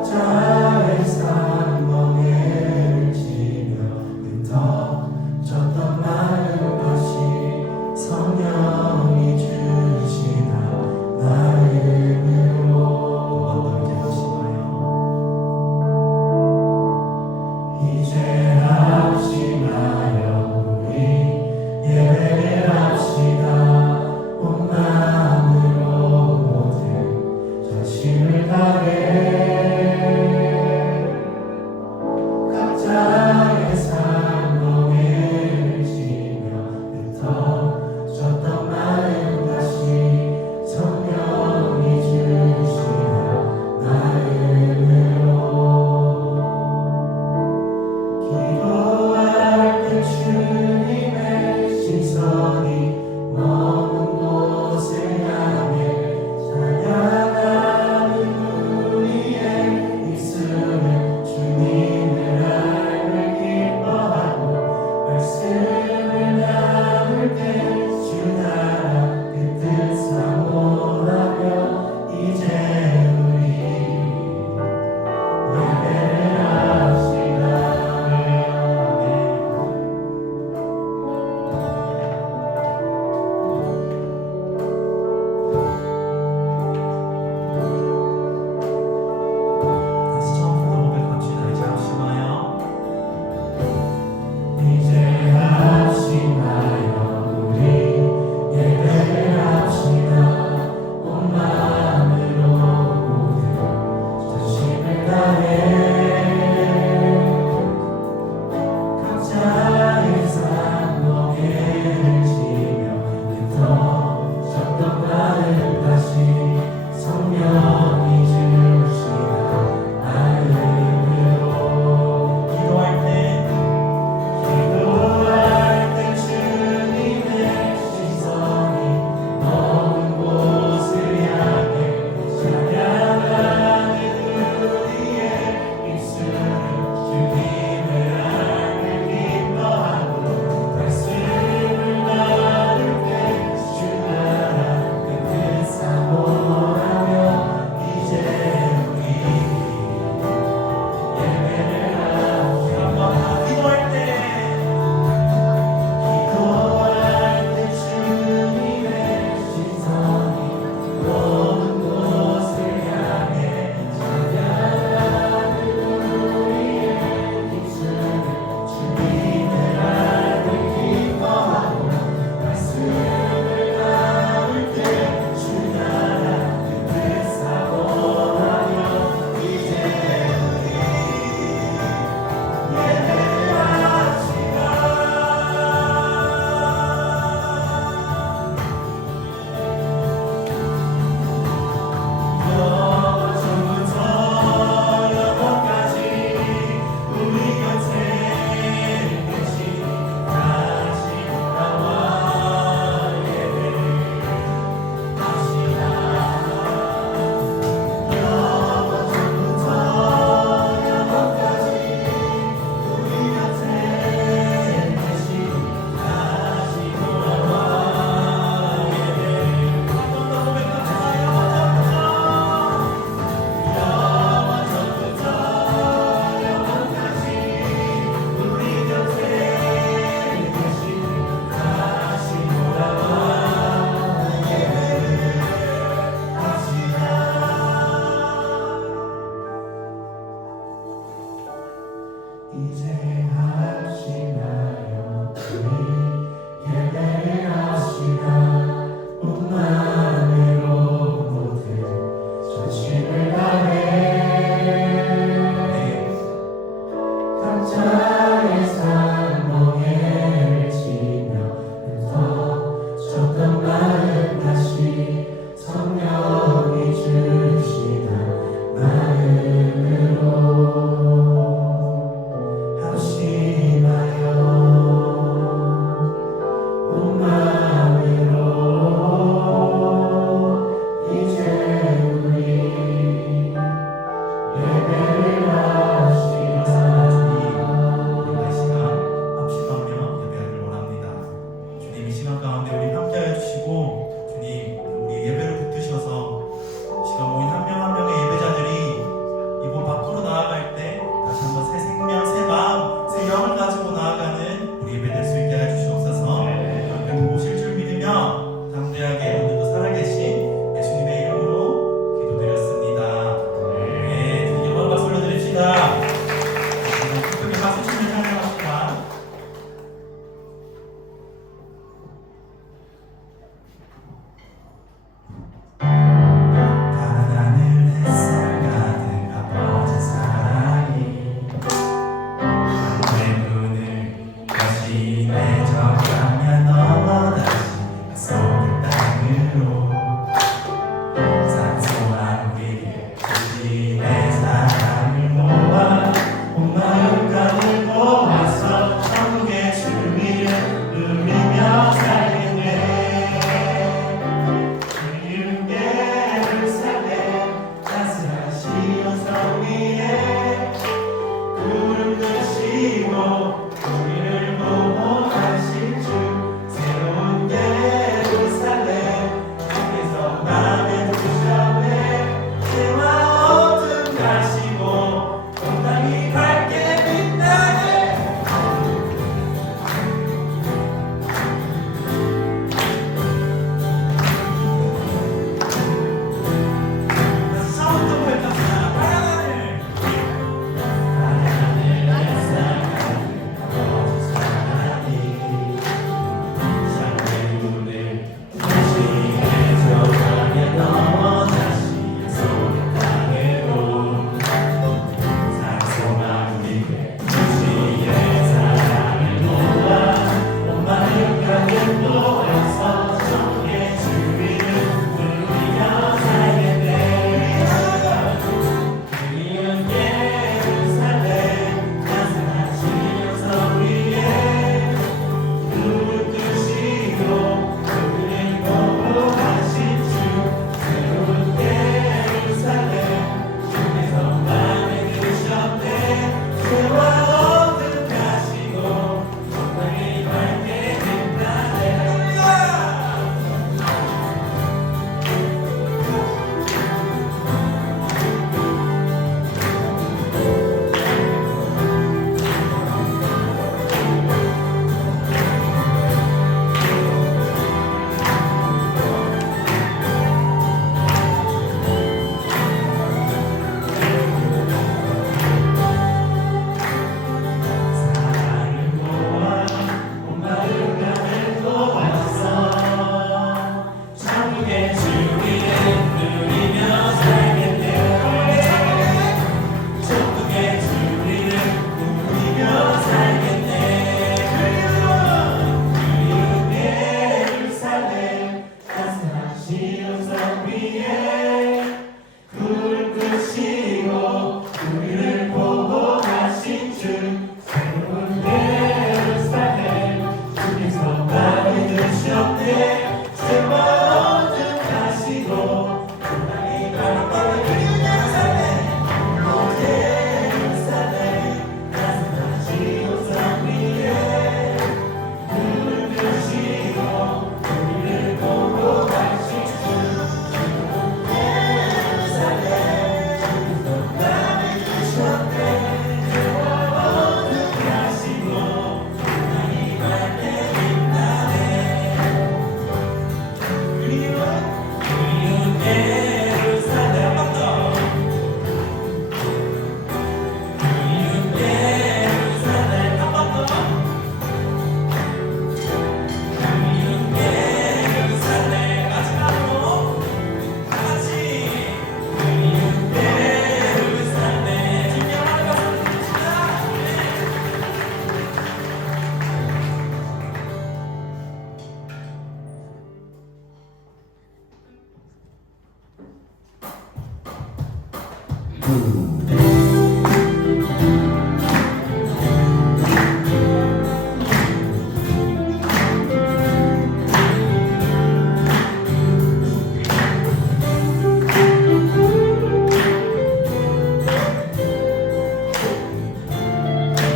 각자의 삶 멍에를 치며 흩어졌던 많은 것이 성령이 주시나 나름으로 어떤 되시나요? 이제 합심하여 우리 예배를 합시다. 온 마음으로 모든 전심을 다해 각자의 삶 멍에를 치며 흩어졌던 많은 것이 성령이 주시나 나름으로 기도할 때 주님의 시선이 머문 곳을 향해 찬양하는 우리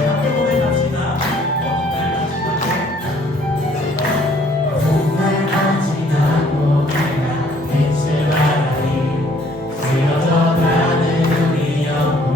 함께 고백합시다. 어느 날 지나고 내가 빛을 발하니 쓰러져가는 우리 영혼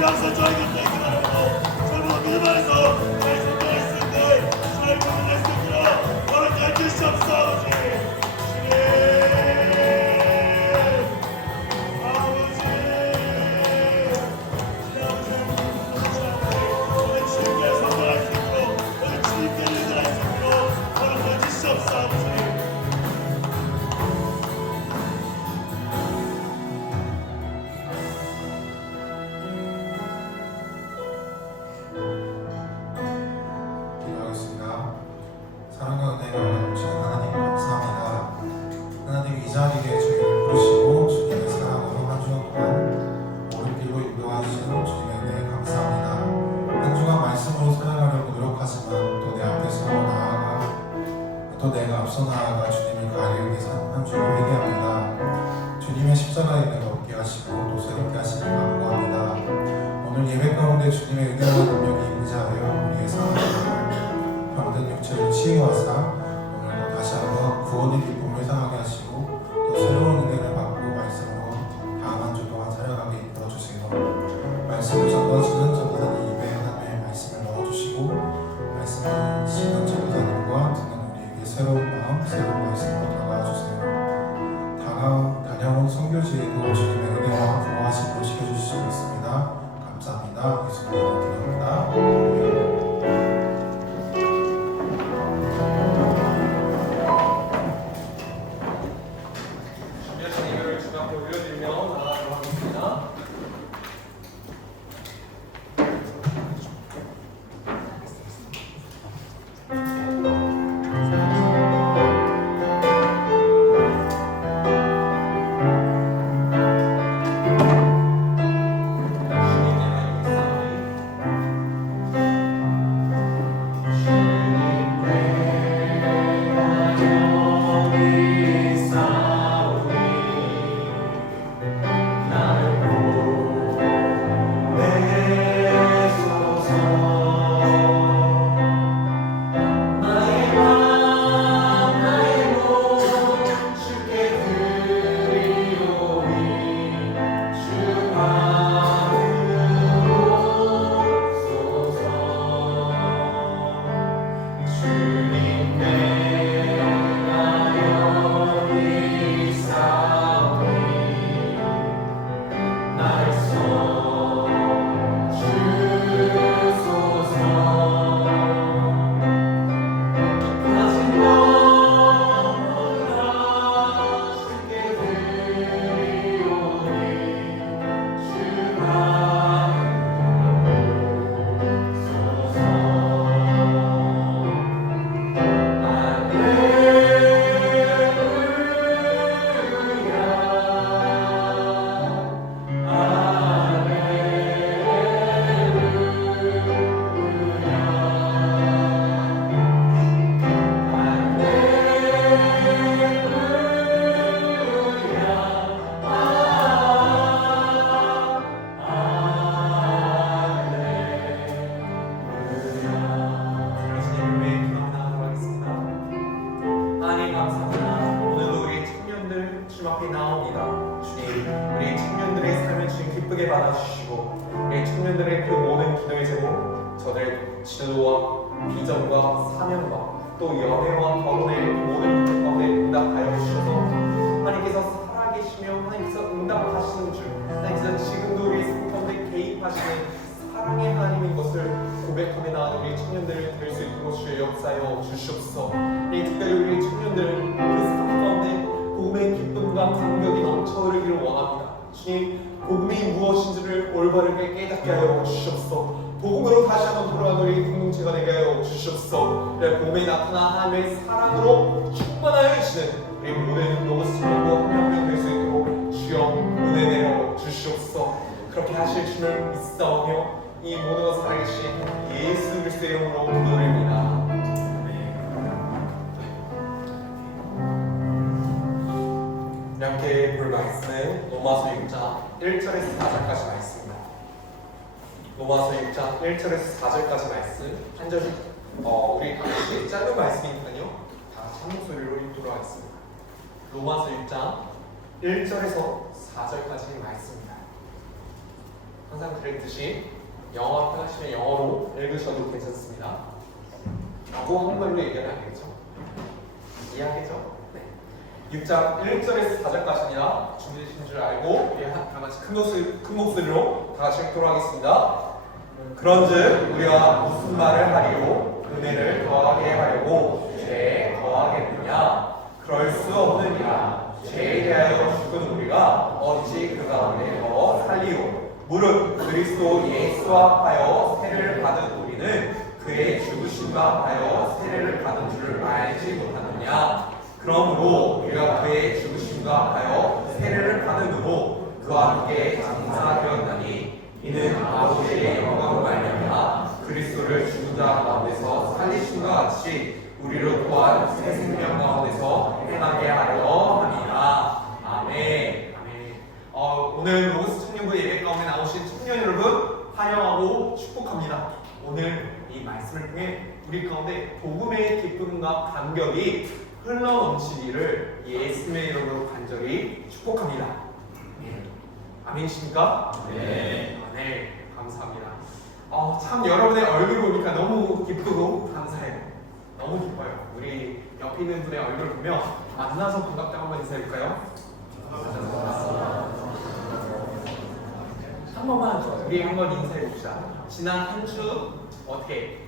항상 저희 곁에 있기만으로 저희가 믿음 안에서 잘 선택할 수 있는 저희 부분을 할 수 있도록 허락해 주시옵소서. 아버지 기도하겠습니다. 사랑과 은혜가 넘치는 하나님 감사합니다. 하나님 이 자리에 저희를 부르시고 주님의 사랑으로 한 주간 동안 옳은 길로 인도하시는 주님의 은혜 감사합니다. 한 주간 말씀으로 살아가려고 노력하지만 또 내 앞에서 나아가 또 내가 앞서 나아가 주님이 가리우게 한 주를 회개합니다. 주님의 십자가에 은혜가 없게 하시고 또 새롭게 하시길 간구합니다. 오늘 예배 가운데 주님의 은혜와 능력이 임재하여 우리의 삶을 병든 육체를 치유하사 오늘도 다시 한번 구원의 기쁨을 상하게 하시고 또 새로운 은혜를 받고 말씀으로 다음 한 주 동안 살아가게 이끌어 주세요. 말씀을 전도하시는 전도사님 입에 하나님의 말씀을 넣어주시고 말씀을 시는 전도사님과 듣는 우리에게 새로운 마음, 새로운 말씀으로 다가와 주세요. 다녀온 선교지에도 주님의 은혜와 구원하심으로 지켜주실 수 있습니다. 감사합니다. 예수님의 이름으로 기도합니다. 준비하신 예배를 주님 앞에 올려드리며 나아가도록 하겠습니다. 받아주시고 우리 청년들의 그 모든 기도의 제목 저들의 지도와 비전과 사명과 또 연애와 결혼의 모든 부분 가운데 응답하여 주셔서 하나님께서 살아계시며 하나님께서 응답하시는 줄 하나님께서 지금도 우리 삶 가운데 개입하시는 사랑의 하나님인 것을 고백하며 나아가는 우리 청년들 될 수 있도록 주여 역사여 주시옵소서. 이 특별히 우리 청년들 그 삶 가운데 복음의 기쁨과 감격이 넘쳐 흐르기를 원합니다. 주님, 복음이 무엇인지를 올바르게 깨닫게 하여 주시옵소서. 복음으로 다시 한번 돌아가는 우리 공동체가 되게 하여 주시옵소서. 복음에 나타난 하나님의 사랑으로 충만하여 계시는 우리 모든 로고스 친구도 한 명 될 수 있도록 주여 은혜 내려 주시옵소서. 그렇게 하실 줄을 믿사오며 이 모든 것을 살아계신 예수 그리스도의 이름으로 기도드립니다. 함께 볼 말씀은 로마서 6장 1절에서 4절까지 말씀입니다. 로마서 6장 1절에서 4절까지 말씀 한 절씩 우리 같이 짧은 말씀이니까요 다 같이 한 목소리로 읽도록 하겠습니다. 로마서 6장 1절에서 4절까지 말씀입니다. 항상 그랬듯이 영어 편하시면 영어로 읽으셔도 괜찮습니다. 라고 한국말로 얘기하면 안 되겠죠? 이해하겠죠? 네. 6장 1절에서 4절까지입니다. 준비되신 줄 알고 우리 다 같이 큰 목소리로 다 같이 읽도록 하겠습니다. 그런즉 우리가 무슨 말을 하리요? 은혜를 더하게 하려고 죄에 더하겠느냐? 그럴 수 없느니라. 죄에 대하여 죽은 우리가 어찌 그 가운데 더 살리요? 무릇 그리스도 예수와 하여 세례를 받은 우리는 그의 죽으심과 하여 세례를 받은 줄을 알지 못하느냐? 그러므로 우리가 그의 죽으심과 하여 세례를 받음으로 그와 함께 장사되었나니 이는 아버지의 영광을 말미암아 그리스도를 죽은 자 가운데서 살리심과 같이 우리로 또한 새 생명 가운데서 행하게 하려 함이라. 아멘. 아멘. 오늘 로고스 청년부 예배 가운데 나오신 청년 여러분 환영하고 축복합니다. 오늘 이 말씀을 통해 우리 가운데 복음의 기쁨과 감격이 흘러넘치기를 예수님의 이름으로 간절히 축복합니다. 아멘이십니까? 네. 네, 감사합니다. 참 여러분의 얼굴 보니까 너무 기쁘고 감사해요. 너무 기뻐요. 우리 옆에 있는 분의 얼굴 보면 만나서 반갑다고 한번 인사해볼까요? 한 번만 우리 한번 인사해봅시다. 지난 한 주 어떻게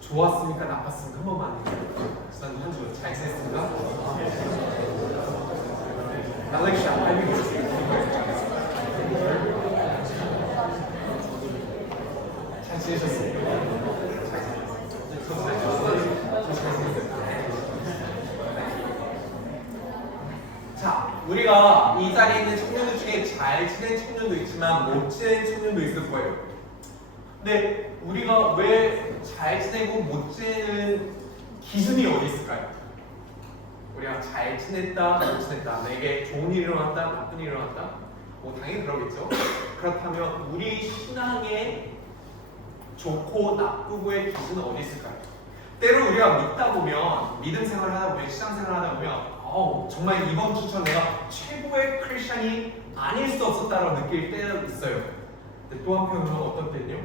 좋았습니까? 나빴습니까? 한 번만 지난 한 주 잘 지냈습니까? 알렉샤, 잘 지내셨어요? 자, 우리가 이 자리에 있는 청년들 중에 잘 지낸 청년도 있지만 못 지낸 청년도 있을 거예요. 근데 우리가 왜 잘 지내고 못 지내는 기준이 어디 있을까요? 우리가 잘 지냈다, 못 지냈다, 내게 좋은 일이 일어났다, 나쁜 일이 일어났다? 뭐 당연히 그러겠죠. 그렇다면 우리 신앙의 좋고 나쁘고의 기준은 어디 있을까요? 때로 우리가 믿다 보면, 믿음 생활을 하다 보면, 신앙 생활을 하다 보면 정말 이번 주처럼 내가 최고의 크리스천이 아닐 수 없었다라고 느낄 때가 있어요. 근데 또 한편으로는 어떤 때는요,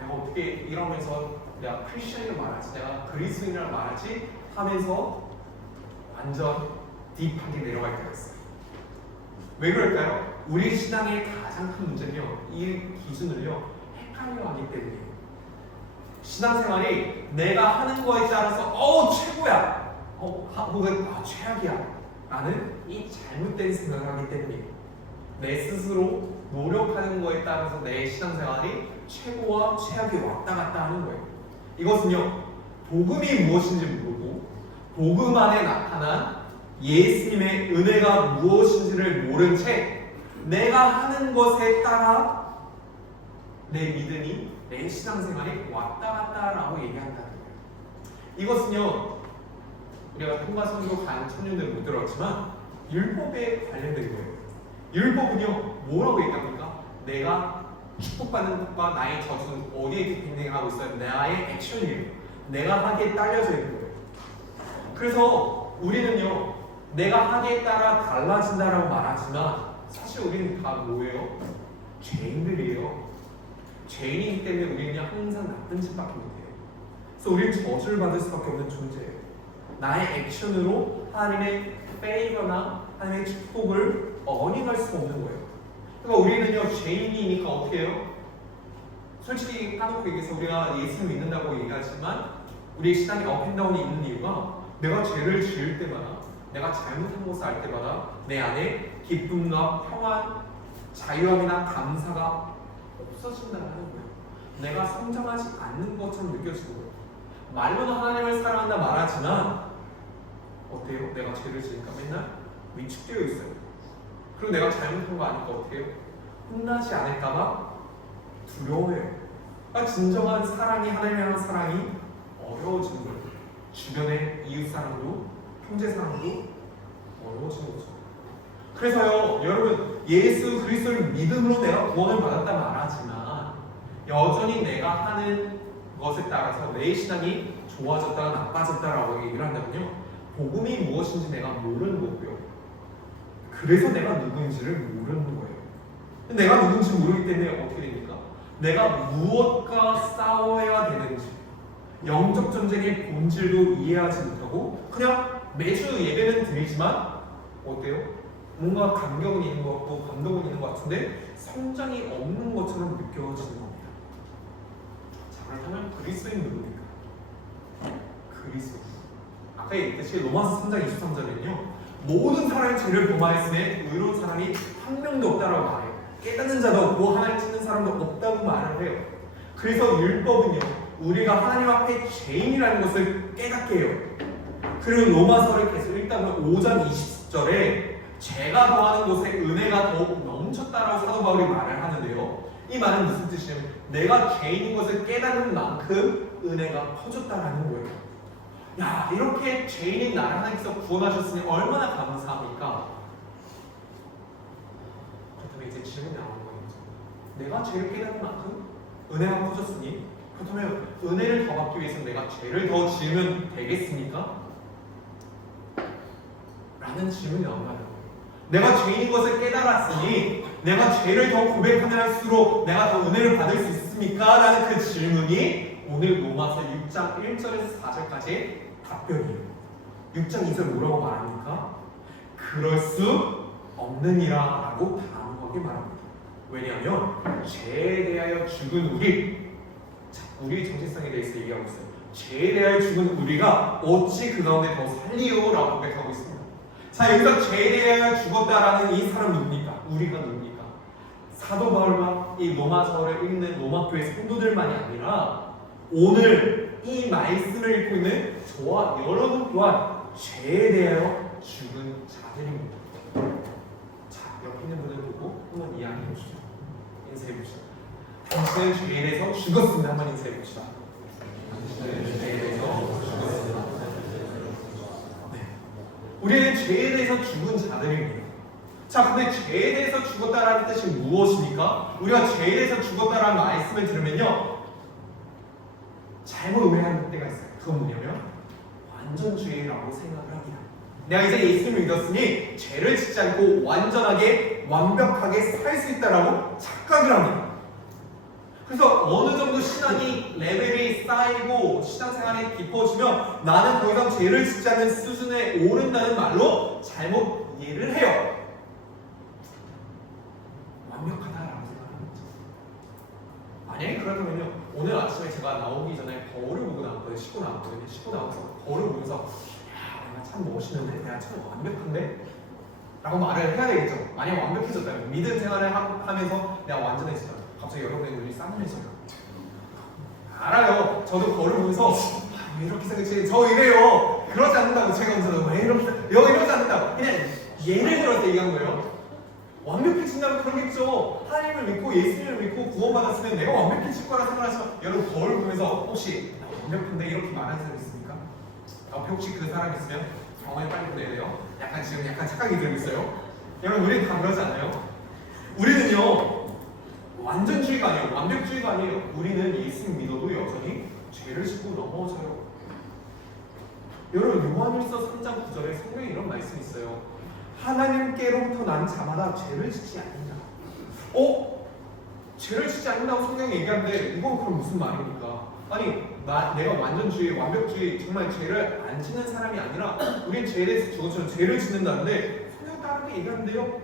내가 어떻게 이러면서 내가 크리스천이라고 말하지, 내가 그리스도인이라고 말하지 하면서 완전 딥하게 내려갈 때가 있어요. 왜 그럴까요? 우리 신앙의 가장 큰 문제는요, 이 기준을요 헷갈려 하기 때문이에요. 신앙생활이 내가 하는 거에 따라서 최고야, 혹은 최악이야 라는 이 잘못된 생각을 하기 때문이에요. 내 스스로 노력하는 거에 따라서 내 신앙생활이 최고와 최악이 왔다 갔다 하는 거예요. 이것은요, 복음이 무엇인지 모르고 복음 안에 나타난 예수님의 은혜가 무엇인지를 모른 채 내가 하는 것에 따라 내 믿음이, 내 신앙생활이 왔다 갔다 라고 얘기한다는 거예요. 이것은요, 우리가 통과선교 간 청년들은 못 들었지만 율법에 관련된 거예요. 율법은요, 뭐라고 얘기합니까? 내가 축복받는 것과 나의 저주는 어디에 디펜딩하고 있어요? 나의 액션이에요. 내가 하기에 딸려져 있는 거예요. 그래서 우리는요, 내가 하기에 따라 달라진다라고 말하지만 사실 우리는 다 뭐예요? 죄인들이에요. 죄인이기 때문에 우리는 항상 나쁜 짓밖에 못해요. 그래서 우리는 저주를 받을 수밖에 없는 존재예요. 나의 액션으로 하나님의 페이버나 하나님의 축복을 어닝할 수가 없는 거예요. 그러니까 우리는요, 죄인이니까 어떻게 해요? 솔직히 까놓고 얘기해서 우리가 예수를 믿는다고 얘기하지만 우리의 신앙이 업앤다운이 있는 이유가 내가 죄를 지을 때마다, 내가 잘못한 것을 알 때마다 내 안에 기쁨과 평안, 자유함이나 감사가 없어진다는 거예요. 내가 성장하지 않는 것처럼 느껴지는 거예요. 말로는 하나님을 사랑한다 말하지만 어때요? 내가 죄를 지니까 맨날 위축되어 있어요. 그리고 내가 잘못한 거 아니까 어떻게 해요? 혼나지 않을까봐 두려워해요. 그러니까 진정한 사랑이, 하나님을 향한 사랑이 어려워지는 거예요. 주변의 이웃 사랑도, 형제 사랑도 어려워지는 거죠. 그래서요, 여러분, 예수 그리스도를 믿음으로 내가 구원을 받았다 말하지만 여전히 내가 하는 것에 따라서 내 신앙이 좋아졌다가 나빠졌다라고 얘기를 한다면요, 복음이 무엇인지 내가 모르는 거고요. 그래서 내가 누구인지를 모르는 거예요. 내가 누군지 모르기 때문에 어떻게 됩니까? 내가 무엇과 싸워야 되는지 영적 전쟁의 본질도 이해하지 못하고 그냥 매주 예배는 드리지만 어때요? 뭔가 감격은 있는 것 같고 감동은 있는 것 같은데 성장이 없는 것처럼 느껴지는 겁니다. 자, 그렇다면 그리스도인 누구입니까? 그리스도. 아까 얘기했듯이 로마서 3장 23절에는요 모든 사람의 죄를 범하였으니 의로운 사람이 한 명도 없다라고 말해요. 깨닫는 자도 없고 하나님 찾는 사람도 없다고 말을 해요. 그래서 율법은요 우리가 하나님 앞에 죄인이라는 것을 깨닫게 해요. 그리고 로마서를 계속 읽다 보면 5장 20절에 죄가 더하는 곳에 은혜가 더욱 넘쳤다라고 사도 바울이 말을 하는데요. 이 말은 무슨 뜻이냐면 내가 죄인인 것을 깨닫는 만큼 은혜가 커졌다라는 거예요. 야, 이렇게 죄인인 나를 하나님께서 구원하셨으니 얼마나 감사합니까? 그렇다면 이제 질문이 나오는 거예요. 내가 죄를 깨닫는 만큼 은혜가 커졌으니 그렇다면 은혜를 더 받기 위해서 내가 죄를 더 지으면 되겠습니까? 라는 질문이 나온다는 거예요. 내가 죄인인 것을 깨달았으니 내가 죄를 더 고백하면 할수록 내가 더 은혜를 받을 수 있습니까? 라는 그 질문이 오늘 로마서 6장 1절에서 4절까지의 답변이에요. 6장 2절 뭐라고 말합니까? 그럴 수 없느니라 라고 단호하게 말합니다. 왜냐하면 죄에 대하여 죽은 우리의 정체성에 대해서 얘기하고 있어요. 죄에 대하여 죽은 우리가 어찌 그 가운데 더 살리요? 라고 고백하고 있습니다. 자, 여기서 죄에 대하여 죽었다라는 이 사람 누굽니까? 우리가 누굽니까? 사도 바울과 이 로마서를 읽는 로마교회 성도들만이 아니라 오늘 이 말씀을 읽고 있는 저와 여러분 또한 죄에 대하여 죽은 자들입니다. 자, 옆에 있는 분을 보고 한번 이야기해 보시죠. 인사해 보시죠. 당신은 죄에 대해서 죽었습니다. 한번 인사해 봅시다. 당신은 죄에 대해서 죽었습니다. 네. 우리는 죄에 대해서 죽은 자들입니다. 자, 근데 죄에 대해서 죽었다라는 뜻이 무엇입니까? 우리가 죄에 대해서 죽었다라는 말씀을 들으면요 잘못 오해하는 때가 있어요. 그건 뭐냐면 완전주의라고 생각을 합니다. 내가 이제 예수님을 믿었으니 죄를 짓지 않고 완전하게 완벽하게 살 수 있다라고 착각을 합니다. 그래서 어느 정도 신앙이 레벨이 쌓이고 신앙생활이 깊어지면 나는 더 이상 죄를 짓지 않는 수준에 오른다는 말로 잘못 이해를 해요. 완벽하다라고 생각합니다. 만약에 그렇다면요 오늘 아침에 제가 나오기 전에 거울을 보고 나왔거든요. 씻고 나왔거든요. 씻고 나와서 거울을 보면서 야 내가 참 멋있는데 내가 참 완벽한데? 라고 말을 해야 되겠죠. 만약 완벽해졌다면 믿음 생활을 하면서 내가 완전해졌다. 갑자기 여러분의 눈이 싸늘해져요. 알아요. 저도 거울을 보면서 왜 이렇게 생겼지? 저 이래요. 그러지 않는다고 제가 먼저 왜 이러지 않는다고 그냥 예를 들어서 얘기한 거예요. 완벽해진다면 그러겠죠. 하나님을 믿고 예수님을 믿고 구원받았으면 내가 완벽해질 거라 생각하시면 여러분 거울 보면서 혹시 나 완벽한데 이렇게 말하는 사람 있습니까? 옆에 혹시 그 사람 있으면 병원에 빨리 보내야 돼요. 지금 약간 착각이 들고 있어요. 여러분 우리는 다 그러지 않아요? 우리는요 완전주의가 아니에요. 완벽주의가 아니에요. 우리는 예수님 믿어도 여전히 죄를 짓고 넘어져요. 여러분 요한일서 3장 9절에 성경에 이런 말씀이 있어요. 하나님께로부터 난 자마다 죄를 짓지 않는다. 죄를 짓지 않는다고 성경이 얘기하는데 이건 그럼 무슨 말입니까? 아니 내가 완전주의, 완벽주의, 정말 죄를 안 짓는 사람이 아니라 우린 죄에 대해서 저것처럼 죄를 짓는다는데 성경 다르게 얘기하는데요.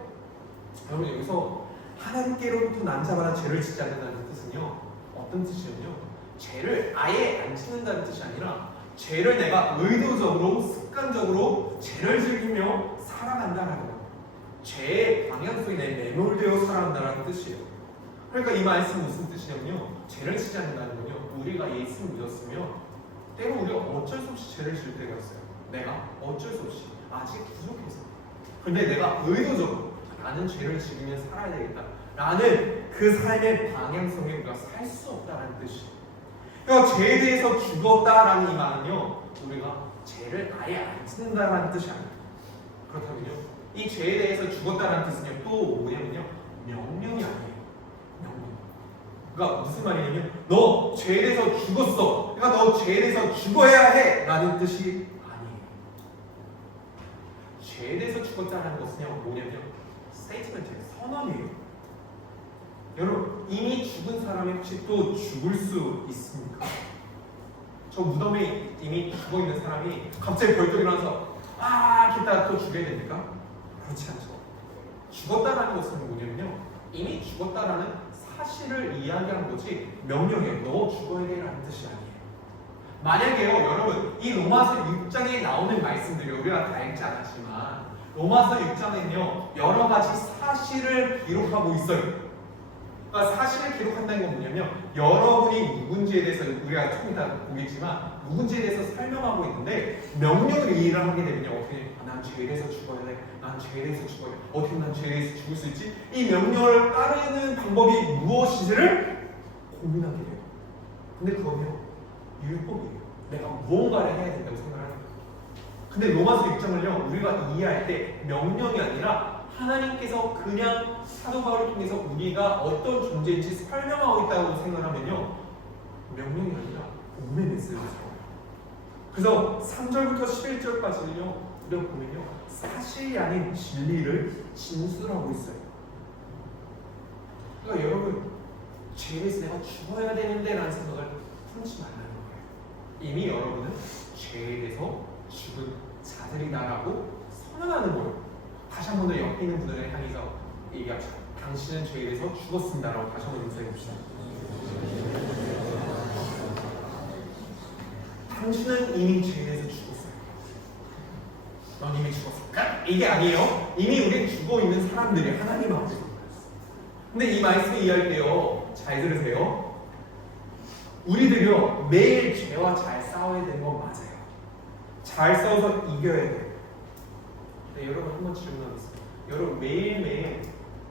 여러분 여기서 하나님께로부터 난 자마다 죄를 짓지 않는다는 뜻은요 어떤 뜻이냐면요 죄를 아예 안 짓는다는 뜻이 아니라 죄를 내가 의도적으로 습관적으로 죄를 즐기며 살아간다는 거예요. 죄의 방향 속에 매몰되어 살아간다는 뜻이에요. 그러니까 이 말씀은 무슨 뜻이냐면요 죄를 짓지 않는다는 건요 우리가 예수를 믿었으면 때로 우리가 어쩔 수 없이 죄를 지을 때가 있어요. 내가 어쩔 수 없이 아직 부족해서 근데 내가 의도적으로 나는 죄를 지으며 살아야 되겠다 라는 그 삶의 방향성에 우리가 살 수 없다는 뜻이에요. 그러니까 죄에 대해서 죽었다라는 이 말은요 우리가 죄를 아예 안 짓는다라는 뜻이 아니에요. 그렇다면요 이 죄에 대해서 죽었다라는 뜻은요 또 뭐냐면요 명령이 아니에요. 명령. 그러니까 무슨 말이냐면 너 죄에 대해서 죽었어. 그러니까 너 죄에 대해서 죽어야 해 라는 뜻이 아니에요. 죄에 대해서 죽었다는 것은요 뭐냐면요 스테이트먼트예요. 선언이에요. 여러분, 이미 죽은 사람이 혹시 또 죽을 수 있습니까? 저 무덤에 이미 죽어 있는 사람이 갑자기 벌떡 일어나서 했다 또 죽여야 됩니까? 그렇지 않죠. 죽었다라는 것은 뭐냐면요, 이미 죽었다라는 사실을 이야기하는 거지 명령이에요. 너 죽어야 돼라는 뜻이 아니에요. 만약에요, 여러분, 이 로마서 6장에 나오는 말씀들이 우리가 다 읽지 않았지만 로마서 6장에는요 여러 가지 사실을 기록하고 있어요. 그러니까 사실을 기록한다는 건 뭐냐면 여러분이 누군지에 대해서 우리가 좀 이따 보겠지만 누군지에 대해서 설명하고 있는데 명령을 이해를 하게 되면요 어떻게 난 죄에 대해서 죽어야 돼, 난 죄에 대해서 죽어야 돼, 어떻게 난 죄에 대해서 죽을 수 있지? 이 명령을 따르는 방법이 무엇인지를 고민하게 돼요. 근데 그건요 율법이에요. 내가 무언가를 해야 된다고 생각하는 거예요. 근데 로마서 6장을요 우리가 이해할 때 명령이 아니라 하나님께서 그냥 사도 바울을 통해서 우리가 어떤 존재인지 설명하고 있다고 생각하면요 명령이 아니라 복음의 메시지예요. 그래서 3절부터 11절까지는요 우리가 보면요 사실이 아닌 진리를 진술하고 있어요. 그러니까 여러분 죄에 대해서 내가 죽어야 되는데 라는 생각을 품지 말라는 거예요. 이미 여러분은 죄에 대해서 죽은 자들이다라고 선언하는 거예요. 다시 한 번 더 옆에 있는 분들을 향해서 얘기합시다. 당신은 죄에 대해서 죽었습니다라고 다시 한 번 인사해 봅시다. 당신은 이미 죄에 대해서 죽었어요. 넌 이미 죽었어. 이게 아니에요. 이미 우리 죽어 있는 사람들이 하나님 앞에 있어요. 근데 이 말씀을 이해할 때요, 잘 들으세요. 우리들이요 매일 죄와 잘 싸워야 되는 건 맞아요. 잘 싸워서 이겨야 돼요. 네, 여러분 한번 질문하겠습니다. 여러분 매일매일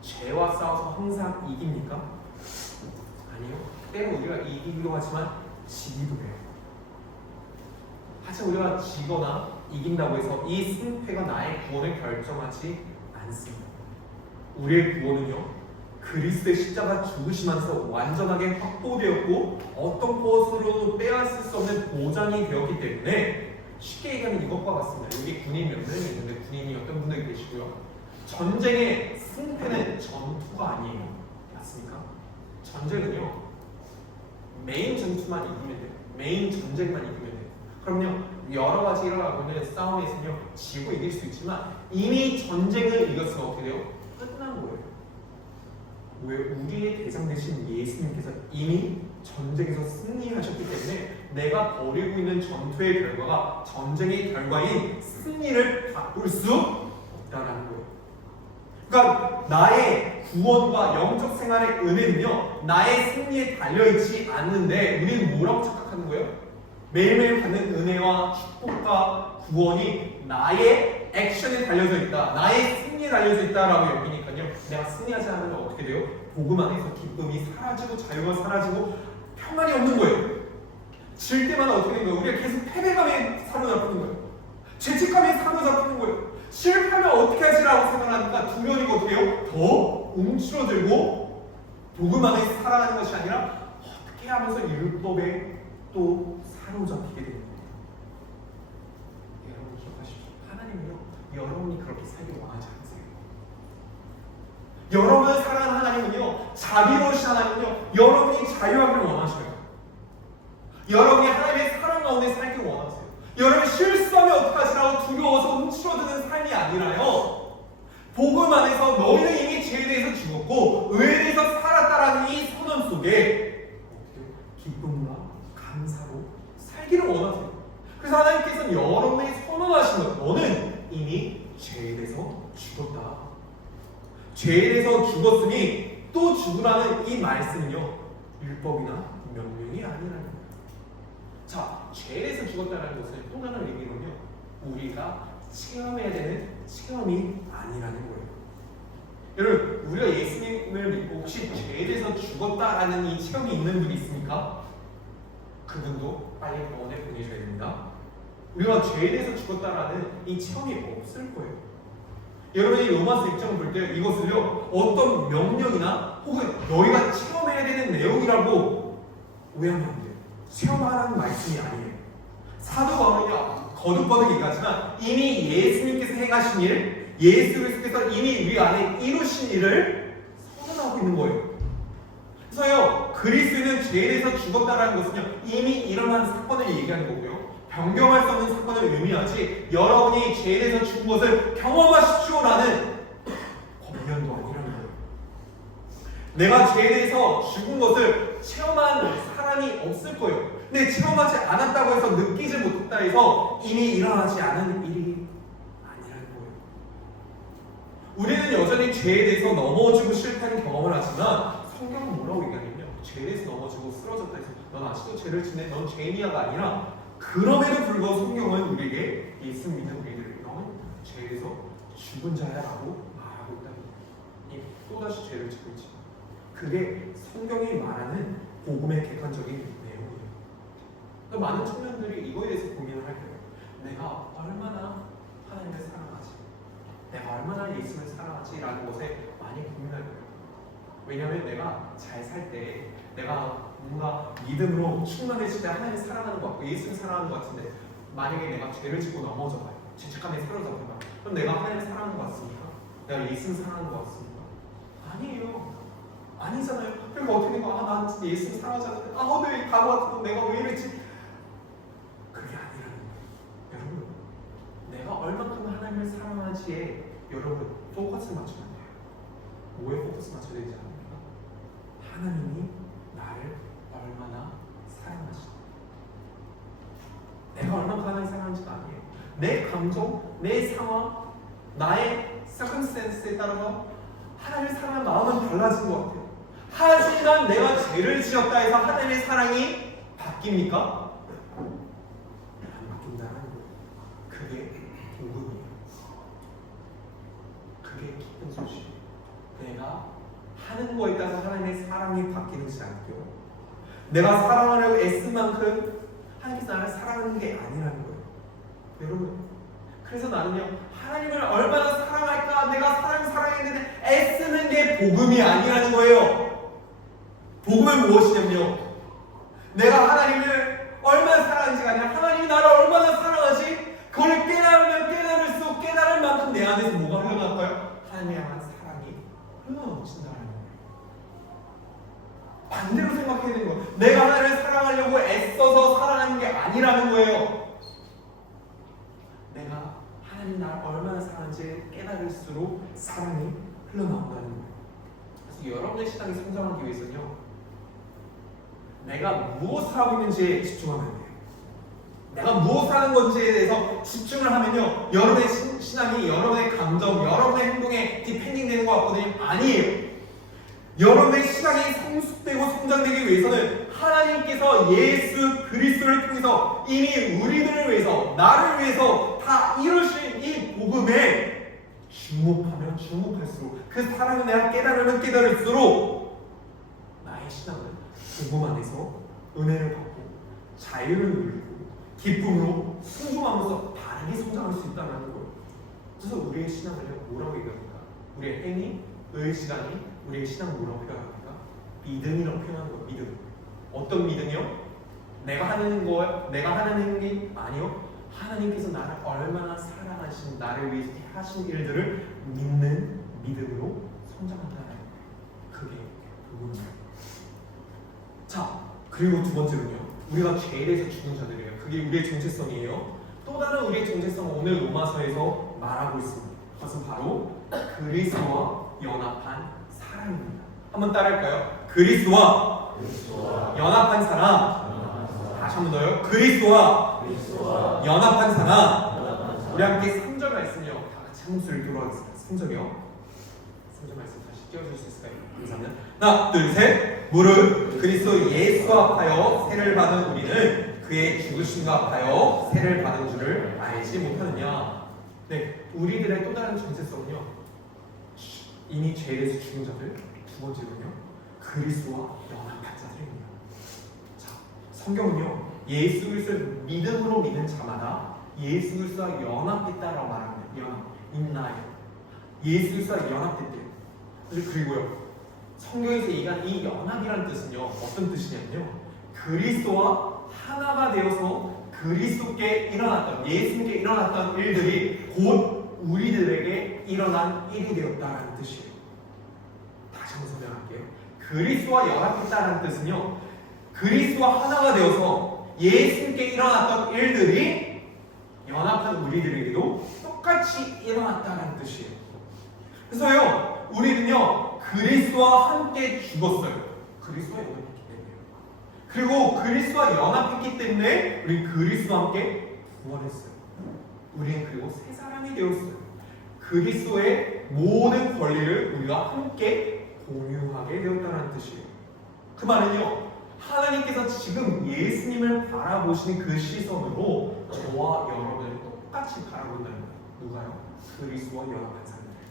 죄와 싸워서 항상 이깁니까? 아니요. 때로 우리가 이기기도 하지만 지기도 해요. 하지만 우리가 지거나 이긴다고 해서 이 승패가 나의 구원을 결정하지 않습니다. 우리의 구원은요 그리스도의 십자가 죽으시면서 완전하게 확보되었고 어떤 것으로도 빼앗을 수 없는 보장이 되었기 때문에 쉽게 얘기하면 이것과 같습니다. 여기 군인 몇 명이 있는데 군인이 어떤 분들이 계시고요. 전쟁의 승패는 전투가 아니에요. 맞습니까? 전쟁은요 메인 전투만 이기면 돼요. 메인 전쟁만 이기면 돼요. 그럼요 여러 가지 일어나고 있는 싸움에서는요 지고 이길 수 있지만 이미 전쟁을 이겼으면 어떻게 돼요? 끝난 거예요. 왜? 우리의 대장 되신 예수님께서 이미 전쟁에서 승리하셨기 때문에 내가 벌이고 있는 전투의 결과가 전쟁의 결과인 승리를 바꿀 수 없다라는 거예요. 그러니까 나의 구원과 영적 생활의 은혜는요 나의 승리에 달려있지 않는데 우리는 뭐라고 착각하는 거예요? 매일매일 받는 은혜와 축복과 구원이 나의 액션에 달려져 있다, 나의 승리에 달려져 있다라고 여기니까요 내가 승리하지 않으면 어떻게 돼요? 복음 안에서 기쁨이 사라지고 자유가 사라지고 평안이 없는 거예요. 질 때마다 어떻게 되는 거예요? 우리가 계속 패배감에 사로잡히는 거예요. 죄책감에 사로잡히는 거예요. 실패하면 어떻게 하지라고 생각하니까 두려움이 어떻게 해요? 더 움츠러들고 복음 안에 살아가는 것이 아니라 어떻게 하면서 율법에 또 사로잡히게 되는 거예요. 여러분 기억하십시오. 하나님은요 여러분이 그렇게 살길 원하지 않으세요. 여러분을 사랑하는 하나님은요 자비로우신 하나님은요 여러분이 자유하기를 원하셔요. 여러분이 하나님의 사랑 가운데 살길 원하세요. 여러분이 실수하면 어떡하시라고 두려워서 움츠러드는 삶이 아니라요 복음 안에서 너희는 이미 죄에 대해서 죽었고 의에 대해서 살았다라는 이 선언 속에 기쁨과 감사로 살기를 원하세요. 그래서 하나님께서는 여러분이 선언하신 것, 너는 이미 죄에 대해서 죽었다, 죄에 대해서 죽었으니 또 죽으라는 이 말씀은요 율법이나 명령이 아니라는 거예요. 자, 죄에 대해서 죽었다는 것은 또 다른 의미로는요 우리가 체험해야 되는 체험이 아니라는 거예요. 여러분 우리가 예수님을 믿고 혹시 죄에 대해서 죽었다라는 이 체험이 있는 분이 있습니까? 그분도 빨리 병원에 보내줘야 됩니다. 우리가 죄에 대해서 죽었다라는 이 체험이 없을 거예요. 여러분이 로마서 6장을 볼 때 이것을요 어떤 명령이나 혹은 너희가 체험해야 되는 내용이라고 오해하면 안 돼요. 체험하라는 말씀이 아니에요. 사도 바울은요 거듭거듭 얘기하지만 이미 예수님께서 행하신 일, 예수 그리스도께서 이미 우리 안에 이루신 일을 선언하고 있는 거예요. 그래서요, 그리스도는 죄에 대해서 죽었다라는 것은요, 이미 일어난 사건을 얘기하는 거고요. 변경할 수 없는 사건을 의미하지, 여러분이 죄에 대해서 죽은 것을 경험하십시오라는 권면도 아니라는 거예요. 내가 죄에 대해서 죽은 것을 체험한 사람이 없을 거예요. 근데 체험하지 않았다고 해서 느끼지 못했다 해서 이미 일어나지 않은 일이 아니라는 거예요. 우리는 여전히 죄에 대해서 넘어지고 실패하는 경험을 하지만 성경은 뭐라고 얘기하냐면요, 죄에 대해서 넘어지고 쓰러졌다 해서 넌 아직도 죄를 지내, 넌 죄인이야가 아니라, 그럼에도 불구하고 성경은 우리에게 예수 믿는 우리들을 너는 죄에 대해서 죽은 자야라고 말하고 있다는 거예요. 또다시 죄를 짓고 있지. 그게 성경이 말하는 복음의 객관적인 내용이에요. 그러니까 많은 청년들이 이거에 대해서 고민을 할 거예요. 내가 얼마나 하나님을 사랑하지? 내가 얼마나 예수를 사랑하지? 라는 것에 많이 고민할 거예요. 왜냐하면 내가 잘 살 때, 내가 뭔가 믿음으로 충만해질 때 하나님을 사랑하는 것 같고 예수를 사랑하는 것 같은데, 만약에 내가 죄를 짓고 넘어져봐요. 죄책감에 사로잡혀봐요. 그럼 내가 하나님을 사랑하는 것 같습니까? 내가 예수를 사랑하는 것 같습니까? 아니에요. 아니잖아요. 그러니까 어떻게 된 거야? 난 진짜 예수를 사랑하지 않는데, 내 바보 같은 거 내가 왜 이랬지? 그게 아니라는 거예요. 여러분, 내가 얼만큼 하나님을 사랑하지에 여러분 포커스 맞추면 돼요. 뭐에 포커스 맞춰야 되지 않습니까? 하나님이 나를 얼마나 사랑하시나. 내가 얼마나 하나님을 사랑하는지가 아니에요. 내 감정, 내 상황, 나의 circumstance에 따라서 하나님을 사랑하는 마음은 달라진 것 같아요. 하지만 내가 죄를 지었다 해서 하나님의 사랑이 바뀝니까? 안 바뀐다는 거예요. 그게 복음이에요. 그게 기쁜 소식. 내가 하는 거에 따라서 하나님의 사랑이 바뀌는지 않고요. 내가 사랑하려고 애쓴 만큼 하나님께서 나를 사랑하는 게 아니라는 거예요. 여러분, 그래서 나는요, 하나님을 얼마나 사랑할까, 내가 사랑했는데 애쓰는 게 복음이 아니라는 거예요. 복음은 무엇이냐면요, 내가 하나님을 얼마나 사랑하는지가 아니라 하나님이 나를 얼마나 사랑하지, 그걸 깨달으면 깨달을수록 깨달을 만큼 내 안에서 뭐가 흘러나올까요? 하나님에 대한 사랑이 흘러넘친다는 거예요. 반대로 생각해야 되는 거예요. 내가 하나님을 사랑하려고 애써서 사랑하는 게 아니라는 거예요. 내가 하나님 나를 얼마나 사랑하는지 깨달을수록 사랑이 흘러나온다는 거예요. 그래서 여러분의 신앙이 성장하기 위해서는요, 내가 무엇을 하고 있는지에 집중하면 돼요. 내가 무엇을 하는 건지에 대해서 집중을 하면요, 여러분의 신앙이 여러분의 감정, 여러분의 행동에 디펜딩 되는 것 같거든요. 아니에요. 여러분의 신앙이 성숙되고 성장되기 위해서는 하나님께서 예수 그리스도를 통해서 이미 우리들을 위해서, 나를 위해서 다 이루신 이 복음에 주목하면 주목할수록, 그 사랑을 내가 깨달으면 깨달을수록 나의 신앙은 복음 안에서 은혜를 받고 자유를 누리고 기쁨으로 순종하면서 다르게 성장할 수 있다는 거예요. 그래서 우리의 신앙을 뭐라고 얘기합니까? 우리의 행위, 의지간이 우리의 신앙을 뭐라고 표현합니까? 믿음이라고 표현하는 거예요. 믿음. 어떤 믿음이요? 내가 하는 행위 아니요. 하나님께서 나를 얼마나 사랑하신, 나를 위해서 하신 일들을 믿는 믿음으로 성장한다는 거예요. 그게 복음이에요. 자, 그리고 두 번째로는요, 우리가 죄에 대해서 죽은 자들이에요. 그게 우리의 정체성이에요. 또 다른 우리의 정체성은 오늘 로마서에서 말하고 있습니다. 그것은 바로 그리스도와 연합한 사랑입니다. 한번 따라할까요? 그리스도와 연합한 사랑. 다시 한 번 더요. 그리스도와 연합한 사랑. 우리 함께 3절 말씀요, 다 같이 한 목소리 들어가겠습니다. 3절이요. 3절 말씀 다시 띄워줄 수 있을까요? 감사합니다. 하나, 둘, 셋. 무릇 그리스도 예수와 합하여 세를 받은 우리는 그의 죽으심과 합하여 세를 받은 줄을 알지 못하느냐. 네, 우리들의 또 다른 정체성은요, 이미 죄에 대해서 죽은 자들. 두 번째로는요, 그리스도와 연합한 자들입니다. 자, 성경은요, 예수 그리스도를 믿음으로 믿는 자마다 예수 그리스도와 연합했다라고 말합니다. 연합, 인나요. 예수 그리스도와 연합했대요. 그리고요, 성경에서 얘기한 이 연합이라는 뜻은요, 어떤 뜻이냐면요, 그리스도와 하나가 되어서 그리스도께 일어났던, 예수님께 일어났던 일들이 곧 우리들에게 일어난 일이 되었다는 뜻이에요. 다시 한번 설명할게요. 그리스도와 연합했다는 뜻은요, 그리스도와 하나가 되어서 예수님께 일어났던 일들이 연합한 우리들에게도 똑같이 일어났다는 뜻이에요. 그래서요, 우리는요 그리스도와 함께 죽었어요. 그리스도와 연합했기 때문에요. 그리고 그리스도와 연합했기 때문에 우리 그리스도와 함께 부활했어요. 우리는 그리고 새 사람이 되었어요. 그리스도의 모든 권리를 우리가 함께 공유하게 되었다는 뜻이에요. 그 말은요, 하나님께서 지금 예수님을 바라보시는 그 시선으로 저와 여러분을 똑같이 바라본다는 거예요. 누가요? 그리스도와 연합한 사람들에게.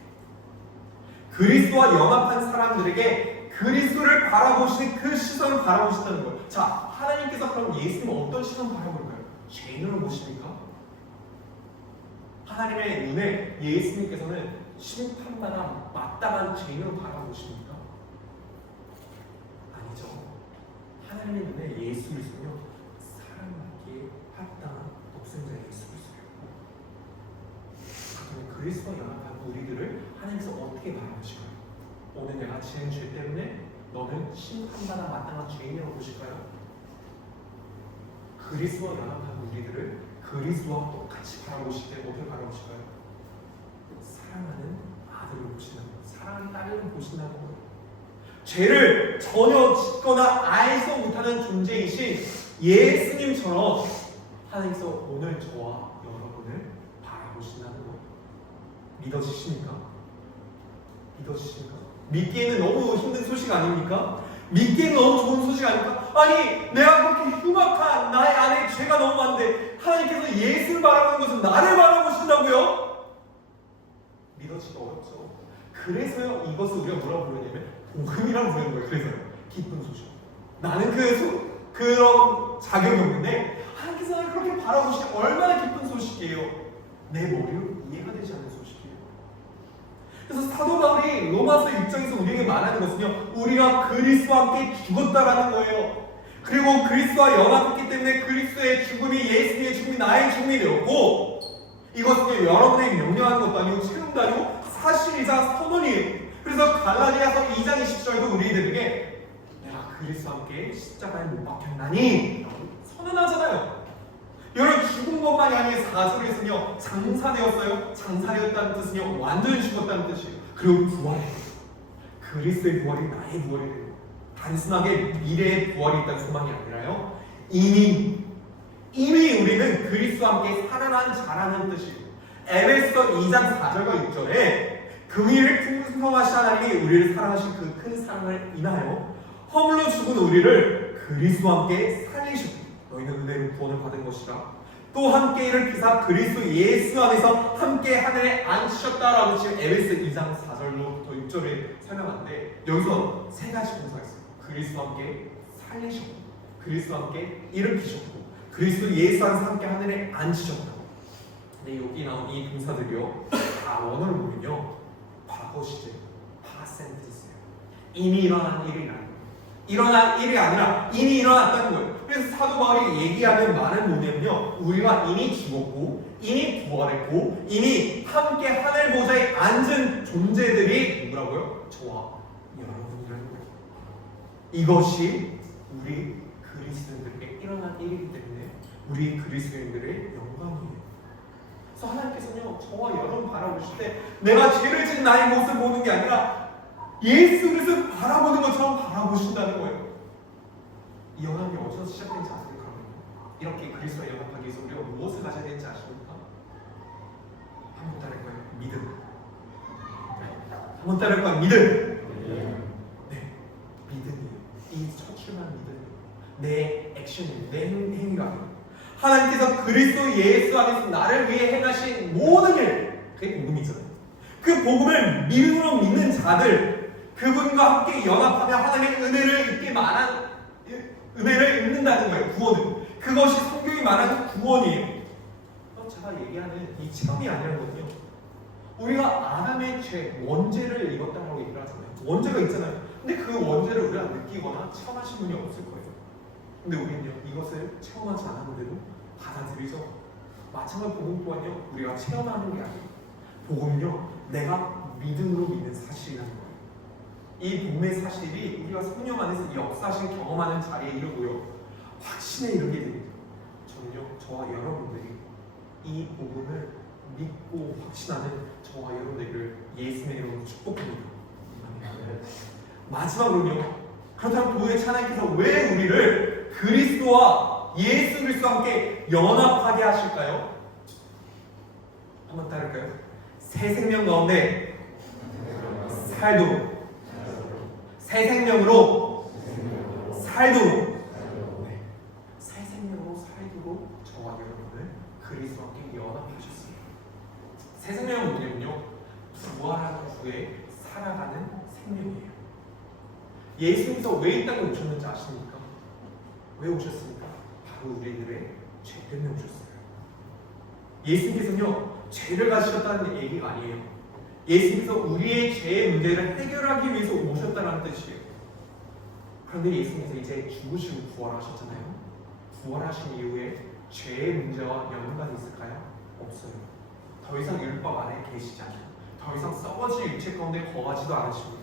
그리스도와 연합한 사람들에게 그리스도를 바라보시는 그 시선을 바라보신다는 거예요. 자, 하나님께서 그럼 예수님을 어떤 시선 바라볼까요? 죄인으로 보십니까? 하나님의 눈에 예수님께서는 심판받아 마땅한 죄인으로 바라보십니까? 아니죠. 하나님의 눈에 예수 그리스도는요, 사랑받기에 합당한 독생자 예수 그리스도예요. 그러면 그리스도와 연합한 우리들을 하나님께서 어떻게 바라보실까요? 오늘 내가 지은 죄 때문에 너는 심판받아 마땅한 죄인이라고 보실까요? 그리스도와 연합한 우리들을 그리스도와 똑같이 바라보실 때 어떻게 바라보실까요? 사랑하는 아들을 보신다는 거예요. 사랑하는 딸을 보신다는 거예요. 죄를 전혀 짓거나 알지 못하는 존재이신 예수님처럼 하나님께서 오늘 저와 여러분을 바라보신다는 거예요. 믿어지십니까? 믿어지십니까? 믿기에는 너무 힘든 소식 아닙니까? 믿기에는 너무 좋은 소식 아닙니까? 아니, 내가 그렇게 흉악한 나의 안에 죄가 너무 많은데 하나님께서 예수를 바라보는 것은 나를 바라보신다고요? 믿어지기 어렵죠. 그래서요, 이것을 우리가 뭐라고 부르냐면 복음이라고 부르는 거예요. 그래서요, 기쁜 소식. 나는 그런 자격이 없는데 하나님께서 나를 그렇게 바라보시니 얼마나 기쁜 소식이에요. 내 머리로 이해가 되지 않는 소식이에요. 그래서 사도 바울이 로마서 6장에서 우리에게 말하는 것은요, 우리가 그리스도와 함께 죽었다라는 거예요. 그리고 그리스도와 연합했기 때문에 그리스도의 죽음이 예수님의 죽음이 나의 죽음이 되었고, 이것은요 여러분에게 명령하는 것도 아니고 책임도 아니고 사실이자 선언이에요. 그래서 갈라디아서 2장 20절도 우리들에게 내가 그리스도와 함께 십자가에 못 박혔나니 선언하잖아요. 여러분, 죽은 것만이 아니라 4절에서는요 장사되었어요. 장사되었다는 뜻은요 완전히 죽었다는 뜻이에요. 그리고 부활해요. 그리스도의 부활이 나의 부활이 돼요. 단순하게 미래의 부활이 있다는 소망이 아니라요, 이미 우리는 그리스도와 함께 살아난 자라는 뜻이에요. 에베소서 2장 4절과 6절에 긍휼을 풍성하신 하나님이 우리를 사랑하신 그 큰 사랑을 인하여 허물로 죽은 우리를 그리스도와 함께 살리시고 너희는 은혜로 구원을 받은 것이라 또 함께 일으키사 그리스도 예수 안에서 함께 하늘에 앉히셨다라고 지금 에베소 2장 4절로부터 6절에 설명하는데, 여기서 세 가지 동사가 있어요. 그리스도와 함께 살리셨고, 그리스도와 함께 일으키셨고, 그리스도 예수 안에서 함께 하늘에 앉히셨다. 근데 여기 나온 이 동사들이요, 다 원어를 보면요 과거 시제, past tense예요. 이미 일어난 일이라는 거예요. 일어난 일이 아니라 이미 일어났다는 거예요. 그래서 사도 바울이 얘기하는 말은 뭐냐면요, 우리가 이미 죽었고 이미 부활했고 이미 함께 하늘 보좌에 앉은 존재들이 누구라고요? 저와 여러분이라는 거예요. 이것이 우리 그리스도인들에게 일어난 일이기 때문에 우리 그리스도인들의 영광이에요. 그래서 하나님께서는요 저와 여러분 바라보실 때 내가 죄를 지은 나의 모습을 보는 게 아니라 예수 그리스도를 바라보는 것처럼 바라보신다는 거예요. 이 연합이 어디서 시작된지 아세요? 이렇게 그리스도와 연합하기 위해서 우리가 무엇을 가져야 되는지 아십니까? 한번 따를 거예요. 믿음. 한번 따를 거예요. 믿음. 네, 믿음이에요. 이 첫 출발 믿음이에요. 내 액션이에요. 내 행위가 하나님께서 그리스도 예수 안에서 나를 위해 행하신 모든 일, 그게 복음이잖아요. 그 복음을 믿음으로 믿는 자들, 그분과 함께 연합하며 하나님의 은혜를 입게 말한 은혜를 입는다는 거예요. 구원은. 그것이 성경이 말하는 구원이에요. 제가 얘기하는 이 체험이 아니라는 거군요. 우리가 아담의 죄, 원죄를 입었다고 얘기를 하잖아요. 원죄가 있잖아요. 근데 그 원죄를 우리가 느끼거나 체험하신 분이 없을 거예요. 근데 우리는요, 이것을 체험하지 않았는데도 받아들이죠. 마찬가지로 복음 또한요, 우리가 체험하는 게 아니에요. 복음은요, 내가 믿음으로 믿는 사실이라는 거예요. 이 복음의 사실이 우리가 성령 안에서 역사실 경험하는 자리에 이르고요. 확신에 이르게 됩니다. 저는요, 저와 여러분들이 이 복음을 믿고 확신하는 저와 여러분들을 예수님의 이름으로 축복합니다. 마지막으로요, 그렇다면 도의 하나님께서 왜 우리를 그리스도와 예수 그리스도와 함께 연합하게 하실까요? 한번 따를까요? 새 생명 가운데 살도록, 새 생명으로 살도록, 네. 새 생명으로 살도록 저와 여러분을 그리스도와 함께 연합해 주셨습니다. 새 생명은 뭐냐면요, 부활한 후에 살아가는 생명이에요. 예수님께서 왜 이 땅에 오셨는지 아십니까? 왜 오셨습니까? 바로 우리들의 죄 때문에 오셨어요. 예수님께서는요, 죄를 가지셨다는 얘기가 아니에요. 예수님께서 우리의 죄의 문제를 해결하기 위해서 오셨다는 뜻이에요. 그런데 예수님께서 이제 죽으시고 부활하셨잖아요. 부활하신 이후에 죄의 문제와 연관이 있을까요? 없어요. 더 이상 율법 안에 계시지 않아요. 더 이상 썩어질 육체 가운데 거하지도 않으십니다.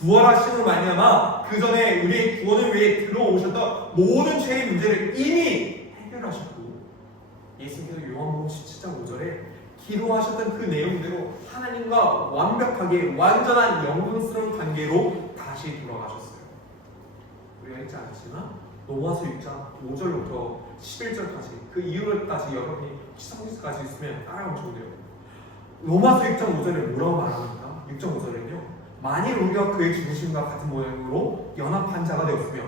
부활하심을 말미암아 그 전에 우리의 구원을 위해 들어오셨던 모든 죄의 문제를 이미 해결하셨고, 예수님께서 요한복음 17장 5절에 기도하셨던 그 내용대로 하나님과 완벽하게 완전한 영광스러운 관계로 다시 돌아가셨어요. 우리가 읽지 않았지만 로마서 6장 5절부터 11절까지 그 이후까지 여러분이 성경까지 있으면 따라가면 좋은데요. 로마서 6장 5절에 뭐라고 말합니까? 6장 5절에는요, 만일 우리가 그의 죽으심과 같은 모양으로 연합한 자가 되었으며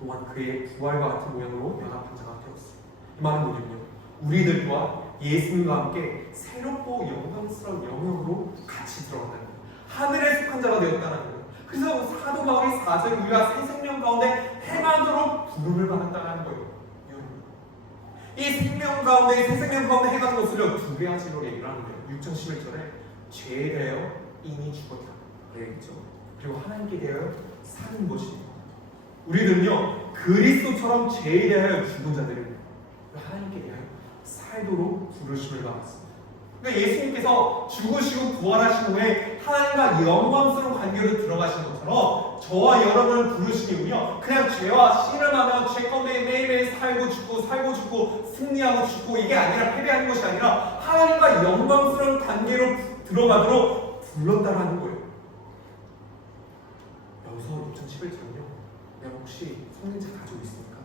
또한 그의 부활과 같은 모양으로 연합한 자가 되었어요. 이 말은 뭐냐면요, 우리들 또한 예수님과 함께 새롭고 영광스러운 영역으로 같이 들어간다는 거예요. 하늘에 속한 자가 되었다는 거예요. 그래서 사도 바울이 4절 우리가 새 생명 가운데 행하도록 부름을 받았다는 거예요. 이 생명 가운데, 새 생명 가운데 행하는 것을요, 두 가지로 얘기를 하는 거예요. 6장 11절에 죄에 대하여 이미 죽었다 그랬죠. 그리고 하나님께 대하여 사는 것입니다. 우리들은요, 그리스도처럼 죄에 대하여 죽은 자들을 하나님께 대하여 살도록 부르심을 받았습니다. 그러니까 예수님께서 죽으시고 부활하신 후에 하나님과 영광스러운 관계로 들어가신 것처럼 저와 여러분을 부르시기군요. 그냥 죄와 씨름하며 죄 가운데 매일매일 살고 죽고 승리하고 죽고 이게 아니라 패배하는 것이 아니라 하나님과 영광스러운 관계로 들어가도록 불렀다라는 거예요. 여기서 6장 11절은요, 내가 혹시 성경책 가지고 있습니까?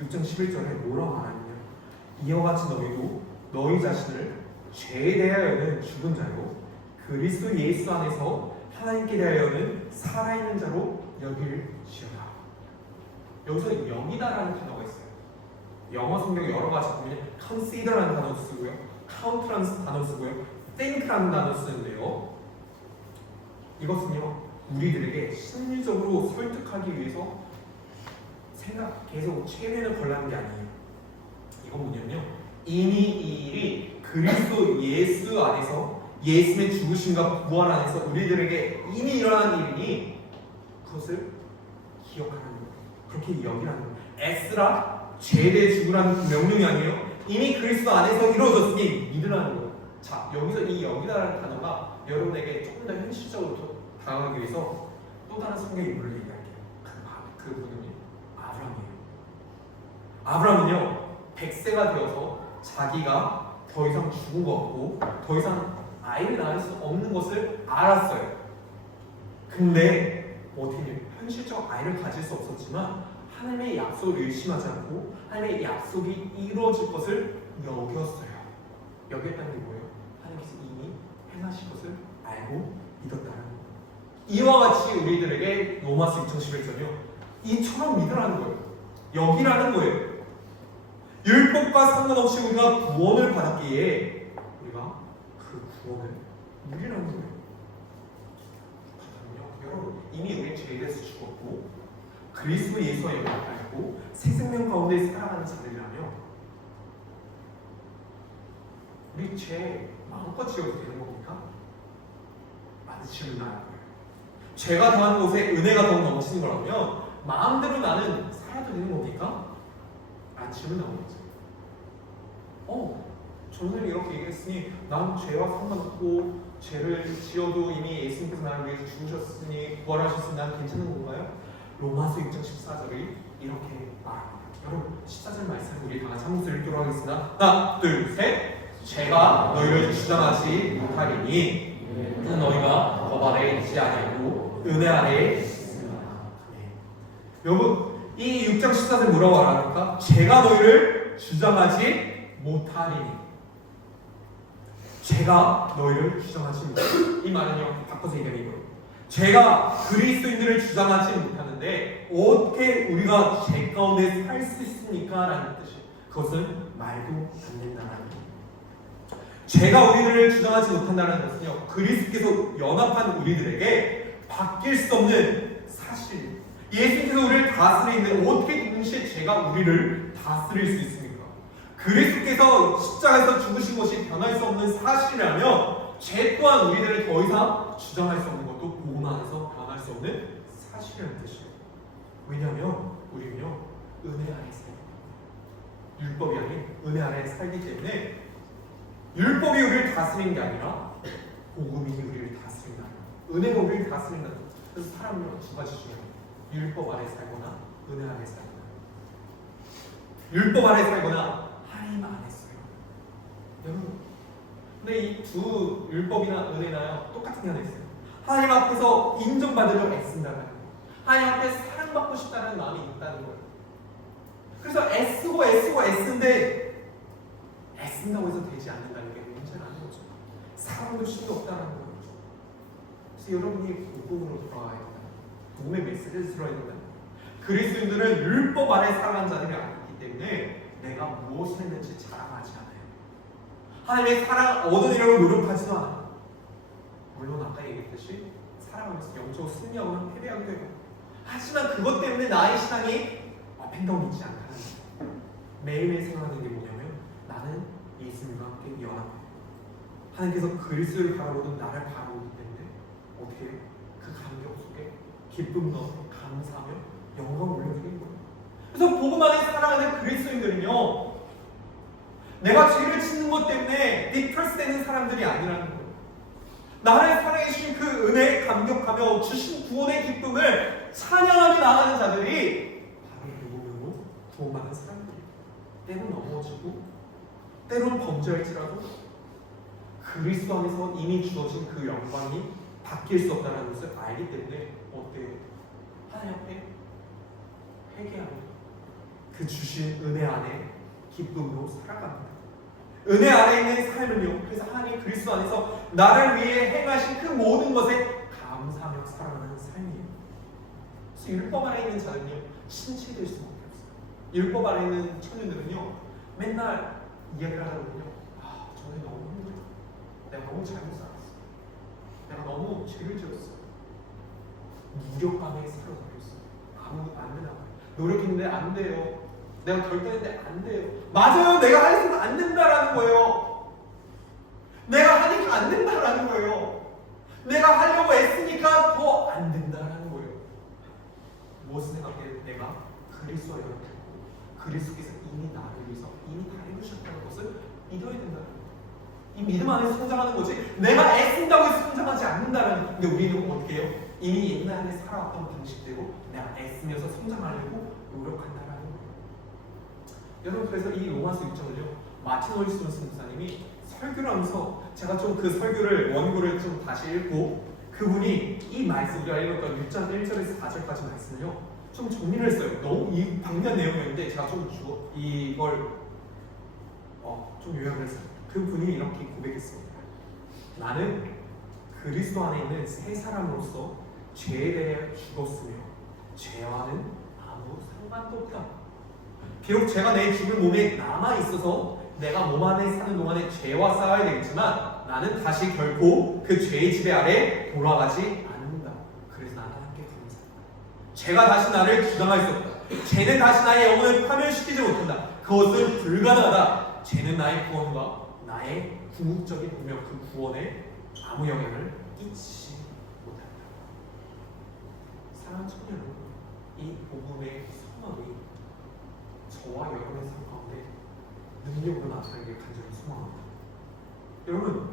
6장 11절에 뭐라고 말하느냐, 이와 같이 너희도 너희 자신을 죄에 대하여는 죽은 자요 그리스도 예수 안에서 하나님께 대하여는 살아있는 자로 여길지어다. 여기서 영이다라는 단어가 있어요. 영어 성경 여러 가지 보면 consider라는 단어 쓰고요, count라는 단어 쓰고요, think라는 단어 쓰는데요, 이것은요, 우리들에게 심리적으로 설득하기 위해서 계속 체면을 걸라는 게 아니에요. 이건 뭐냐면요, 이미 이 일이 그리스도 예수 안에서 예수의 죽으심과 부활 안에서 우리들에게 이미 일어난 일이니 그것을 기억하는 거예요. 그렇게 여기라는 거예요. 에스라 죄에 대해 죽으라는 명령이 아니에요. 이미 그리스도 안에서 이루어졌으니 믿으라는 거예요. 자, 여기서 이 여기다라는 단어가 여러분에게 조금 더 현실적으로 다가가기 위해서 또 다른 성경 인물을 얘기할게요. 그분은 아브라함이에요. 아브라함은요, 100세가 되어서 자기가 더 이상 죽은 것 같고 더 이상 아이를 낳을 수 없는 것을 알았어요. 근데 어떻게 현실적 아이를 가질 수 없었지만 하나님의 약속을 의심하지 않고 하나님의 약속이 이루어질 것을 여겼어요. 여겼다는 게 뭐예요? 하나님께서 이미 행하실 것을 알고 믿었다는 거예요. 이와 같이 우리들에게 로마서 6장 11절이요, 이처럼 믿으라는 거예요. 여기라는 거예요. 율법과 상관없이 우리가 구원을 받았기에 우리가 그 구원을 누리라는 거예요. 여러분, 이미 우리 죄에 대해서 죽었고 그리스도 예수와 연합을 알고 새 생명 가운데 살아가는 자들이라며 우리 죄 마음껏 지어도 되는 겁니까? 많이 지으면 안 거예요. 죄가 더한 곳에 은혜가 더 넘치는 거라면 마음대로 나는 살아도 되는 겁니까? 안 지으면 나오는 거죠. 저는 이렇게 얘기했으니 난 죄와 상관없고 죄를 지어도 이미 예수님께서 나를 위해서 죽으셨으니 부활하셨으니 난 괜찮은 건가요? 로마서 6장 14절이 이렇게 말합니다. 여러분 14절 말씀 우리 다 같이 한 목소리 읽도록 하겠습니다. 하나 둘 셋. 제가 너희를 주장하지 못하리니 그 너희가 법 아래에 있지 아니하고 은혜 아래에 있으나. 여러분 이 6장 14절 뭐라고 말합니까? 제가 너희를 주장하지 못하리니. 제가 너희를 주장하지 못하리니. 이 말은요 바꿔서 얘기하면 이거예요. 제가 그리스도인들을 주장하지 못하는데 어떻게 우리가 죄 가운데 살 수 있습니까? 라는 뜻이에요. 그것은 말도 안 된다는 거예요. 죄가 우리를 주장하지 못한다는 것은요 그리스도께서 연합한 우리들에게 바뀔 수 없는 사실. 예수님께서 우리를 다스리는데 어떻게 동시에 죄가 우리를 다스릴 수 있습니까? 그리스도께서 십자가에서 죽으신 것이 변할 수 없는 사실이라면 죄 또한 우리들을 더 이상 주장할 수 없는 것도 복음 안에서 변할 수 없는 사실이라는 뜻이에요. 왜냐하면 우리는요 은혜 아래 살고 율법이 아닌 은혜 아래 살기 때문에 율법이 우리를 다스리는 게 아니라 복음이 우리를 다스린다. 은혜가 우리를 다스린다. 그래서 사람은 두 가지 중에 율법 아래 살거나 은혜 아래 살거나. 율법 아래 살거나 하나님 안에 살고. 여러분, 근데 이 두 율법이나 은혜나요 똑같은 게 하나 있어요. 하나님 앞에서 인정받으려 애쓴다는 거예요. 하나님 앞에 사랑받고 싶다는 마음이 있다는 거예요. 그래서 애쓰는데 애쓴다고 해서 되지 않는다는 게 문제는 아닌 거죠. 사랑도 심도 없다는 거죠. 그래서 여러분이 복음으로 돌아와야 된다. 복음의 메시지를 들어야 된다. 그리스도인들은 율법 아래 살아간 자들이 아니기 때문에 내가 무엇을 했는지 자랑하지 않아요. 하나님의 사랑 얻으려고 노력하지도 않아요. 물론 아까 얘기했듯이 사랑하면서 영적으로 승리하거나 패배하기도 해요. 하지만 그것 때문에 나의 신앙이 업앤다운이 있지 않다는 거예요. 매일매일 생각하는 게 뭐냐면 나는 예수님과 함께 연합해요. 하나님께서 그리스도를 바라보던 나를 바라보기 때문에 어떻게 해요? 그 감격 속에 기쁨 넣어 감사하며 영광을 올려드리는 거예요. 그래서 복음 안에 살아가는 그리스도인들은요 내가 죄를 짓는 것 때문에 디프레스되는 사람들이 아니라는 거예요. 나를 사랑해 주신 그 은혜에 감격하며 주신 구원의 기쁨을 찬양하며 나가는 자들이 바로 누구면 구원받은 사람들이에요. 때론 넘어지고 때론 범죄할지라도 그리스도 안에서 이미 주어진 그 영광이 바뀔 수 없다는 것을 알기 때문에 어때요? 하나님 앞에 회개합니다. 그 주신 은혜 안에 기쁨으로 살아갑니다. 은혜 안에 있는 삶은요 그래서 하나님 그리스도 안에서 나를 위해 행하신 그 모든 것에 감사하며 살아가는 삶이에요. 그래서 율법 안에 있는 자는요 신체될 수밖에 없어요. 율법 안에 있는 청년들은요 맨날 이야기를 하다 보면요 저는 너무 힘들어. 내가 너무 잘못 살았어. 내가 너무 죄를 지었어. 무력감에 사로잡혀 있어요. 아무것도 안 되나 봐요. 노력했는데 안 돼요. 내가 결단했는데 안 돼요. 맞아요. 내가 하려면 안 된다라는 거예요. 내가 하니까 안 된다라는 거예요. 내가 하려고 애쓰니까 더 안 된다라는 거예요. 무엇을 생각해요? 내가 그리스도와 연합했고 그리스도께서 이미 나를 위해서 이미 다 해주셨다는 것을 믿어야 된다는 거예요. 이 믿음 안에서 성장하는 거지 내가 애쓴다고 해서 성장하지 않는다라는 거예요. 근데 우리는 어떻게 해요? 이미 옛날에 살아왔던 방식대로 내가 애쓰면서 성장하려고 노력한다라는 거예요. 여러분 그래서 이 로마서 6장을요 마틴 홀스톤스 목사님이 설교를 하면서 제가 좀 그 설교를 원고를 좀 다시 읽고 그분이 이 말씀 우리가 읽었던 6장 1절에서 4절까지 말씀을요 좀 정리를 했어요. 너무 이 방면 내용이었는데 제가 좀 이걸 좀 요약을 했어요. 그분이 이렇게 고백했습니다. 나는 그리스도 안에 있는 새 사람으로서 죄에 대해 죽었으며 죄와는 아무 상관도 없다. 비록 죄가 내 죽은 몸에 남아있어서 내가 몸 안에 사는 동안에 죄와 싸워야 되겠지만 나는 다시 결코 그 죄의 지배 아래 돌아가지 않는다. 그래서 나는 함께 감사한다. 죄가 다시 나를 주장할 수 없다. 죄는 다시 나의 영혼을 파멸시키지 못한다. 그것은 불가능하다. 죄는 나의 구원과 나의 궁극적인 운명 그 구원에 아무 영향을 끼치지 못한다. 사랑하는 청년 여러분, 이 복음의 소망이 저와 여러분의 삶 가운데 능력으로 나타나길 간절히 소망합니다. 여러분,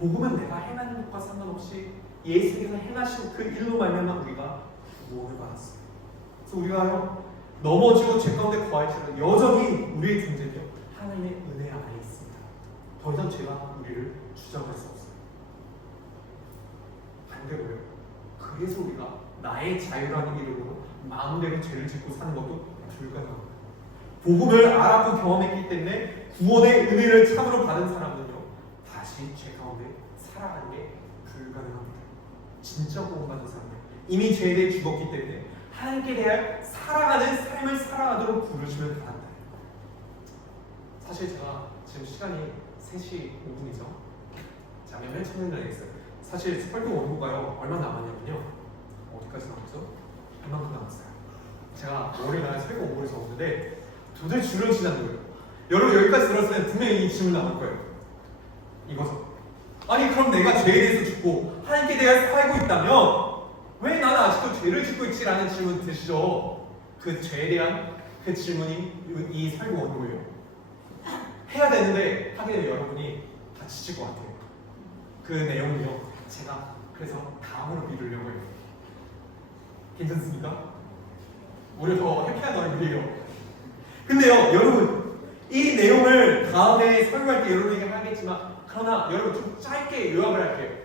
복음은 내가 행하는 것과 상관없이 예수께서 행하신 그 일로 말미암아 우리가 구원을 받았어요. 그래서 우리가요 넘어지고 죄 가운데 거할지라도 여전히 우리의 존재는요 하나님의 은혜 안에 있습니다. 더 이상 죄가 우리를 주장할 수 없어요. 반대로요. 그래서 우리가 나의 자유라는 이름으로 마음대로 죄를 짓고 사는 것도 불가능합니다. 복음을 알아보고 경험했기 때문에 구원의 은혜를 참으로 받은 사람은요 다시 죄 가운데 살아가는 게 불가능합니다. 진짜 구원받은 사람은 이미 죄에 대해 죽었기 때문에 하나님께 대해 살아가는 삶을 살아가도록 부르심을 받았다. 사실 제가 지금 시간이 3시 5분이죠. 자, 몇몇 청년들 얘기했어요. 사실 활동 원고가요 얼마 남았냐면요. 어디까지 남았죠? 이만큼 남았어요. 제가 월요일날 설교 원고를 적었는데 도저히 줄을 지나는 거예요. 여러분 여기까지 들었으면 분명히 이 질문 나올 거예요. 이거죠. 아니 그럼 내가 죄에 대해서 죽고 하나님께 대해 살고 있다면 왜 나는 아직도 죄를 짓고 있지라는 질문 드시죠. 그 죄에 대한 그 질문이 이 설교 원고예요. 해야 되는데 하게 되면 여러분이 다 지칠 것 같아요. 그 내용을요 제가 그래서 다음으로 미루려고 해요. 괜찮습니까? 오히려 더 해피한 얼굴이에요. 근데요 여러분 이 내용을 다음에 설교할 때 여러분에게 하겠지만 그러나 여러분 좀 짧게 요약을 할게요.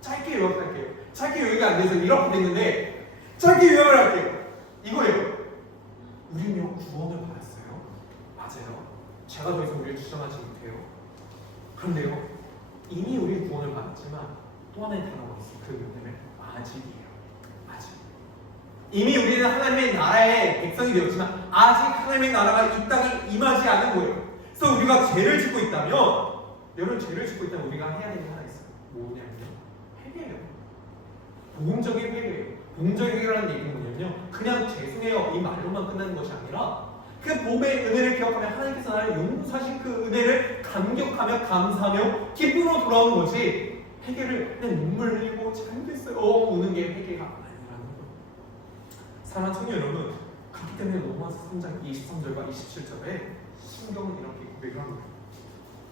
짧게 요약할게요. 짧게 요약이 안 돼서 이렇게 됐는데 짧게 요약을 할게요. 이거예요. 우리는요 구원을 받았어요. 맞아요. 제가 더 이상 우리를 주장하지 못해요. 그런데요 이미 우리 구원을 받았지만 또 하나의 단어가 있어요. 그 문제는 아직이에요. 아직. 이미 우리는 하나님의 나라의 백성이 되었지만 아직 하나님의 나라가 이 땅에 임하지 않은 거예요. 그래서 우리가 죄를 짓고 있다면 여러분 죄를 짓고 있다면 우리가 해야 되는 게 하나 있어요. 뭐냐면요 회개예요. 복음적인 회개예요. 복음적인 회개라는 얘기는 뭐냐면요 그냥 죄송해요 이 말로만 끝나는 것이 아니라 그 복음의 은혜를 기억하며 하나님께서 나를 용서하신 그 은혜를 감격하며 감사하며 기쁨으로 돌아오는 것이 회개를 그냥 눈물 흘리고 잘못했어요 우는 게 회개가 아니라는 거예요. 사랑하는 청년 여러분 그렇기 때문에 로마서 3장 23절과 27절에 신경은 이렇게 고백을 합니다.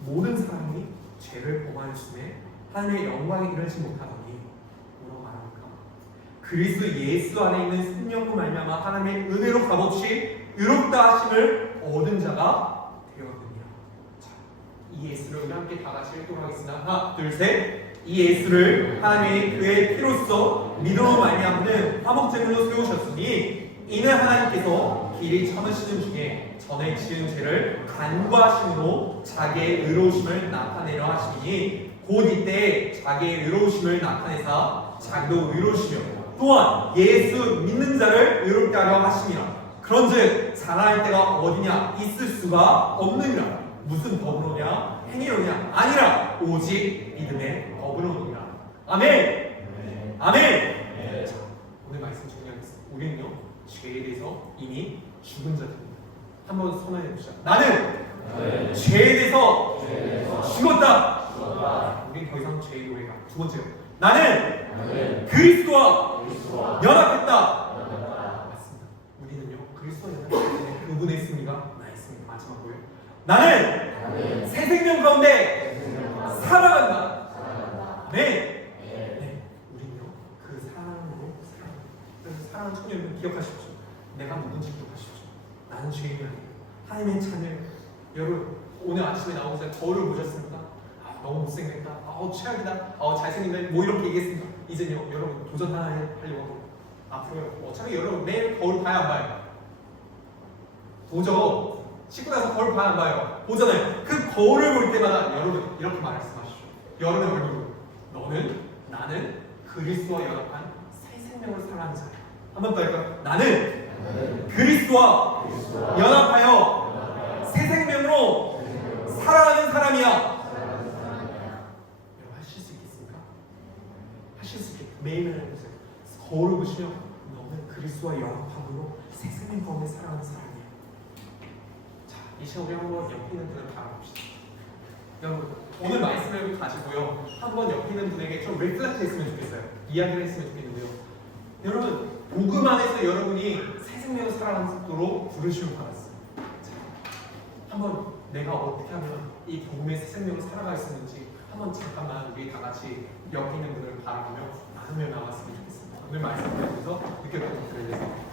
모든 사람이 죄를 범하였음에 하나님의 영광에 이르지 못하더니 뭐라고 말합니까? 그리스도 예수 안에 있는 생명으로 말미암아 하나님의 은혜로 값없이 의롭다 하심을 얻은 자가 되었느니라. 자, 이 예수를 우리 함께 다 같이 읽도록 하겠습니다. 하나, 둘, 셋. 이 예수를 하나님의 그의 피로써 믿음으로 말미암는 화목제물로 세우셨으니 이는 하나님께서 길이 참으시는 중에 전에 지은 죄를 간구하심으로 자기의 의로우심을 나타내려 하시니 곧 이때 자기의 의로우심을 나타내사 자기도 의로우시며 또한 예수 믿는 자를 의롭게 하려 하심이라. 그런즉 자랑할 때가 어디냐 있을 수가 없느니라. 무슨 법으로냐 행위로냐 아니라 오직 믿음의 법으로니라. 아멘. 아멘. 자, 오늘 말씀 정리하겠습니다. 우리는요 죄에 대해서 이미 죽은 자들입니다. 한번 선언해 봅시다. 나는 죄에 대해서 죽었다. 우리 더 이상 죄의 노예가. 두 번째요. 나는 그리스도와 연합했다. 맞습니다. 우리는요 그리스도와 연합했기 그분의 승리가 나 있습니다. 마지막 거예요. 나는 새 생명 가운데 살아간다. 네. 우리는요 그 사랑으로 살아간다. 그래서 사랑하는 청년 여러분 기억하십시오. 내가 누군지 기억하십시오. 나는 죄인이 아니에요. 하나님의 자녀예요. 여러분 오늘 아침에 나오면서 거울을 보셨습니까? 아, 너무 못생겼다. 최악이다. 잘생긴다. 뭐 이렇게 얘기했습니까? 이제요 여러분 도전 하나 하려고 하고 앞으로요 어차피 여러분 매일 거울 봐야 안 봐요? 보죠. 씻고 나서 거울 봐야 안 봐요? 보잖아요. 그 거울을 볼 때마다 여러분 이렇게 말씀하시죠. 여러분의 얼굴 너는 나는 그리스도와 연합한 새 생명을 살아가는 자야. 한 번 더 할까요? 나는 그리스도와 연합하여 새 생명으로 살아가는 사람이야. 여러분 하실 수 있겠습니까? 하실 수 있게 매일매일 해보세요. 거울을 보시면 너는 그리스도와 연합함으로 새 생명 가운데 살아가는 사람이야. 자, 이 시간 우리 한번 옆에 있는 분을 바라봅시다. 여러분 오늘 말씀을 가지고요 한번 옆에 있는 분에게 좀 리플렉트 했으면 좋겠어요. 이야기를 했으면 좋겠는데요. 여러분 복음 안에서 여러분이 새 생명을 살아가는 속도로 부르심을 받았어요. 자, 한번 내가 어떻게 하면 이 복음의 새 생명을 살아갈 수 있는지 한번 잠깐만 우리 다 같이 옆에 있는 분을 바라보며 나누며 나갔으면 좋겠습니다. 오늘 말씀 들으면서 느꼈던 것들을 위해서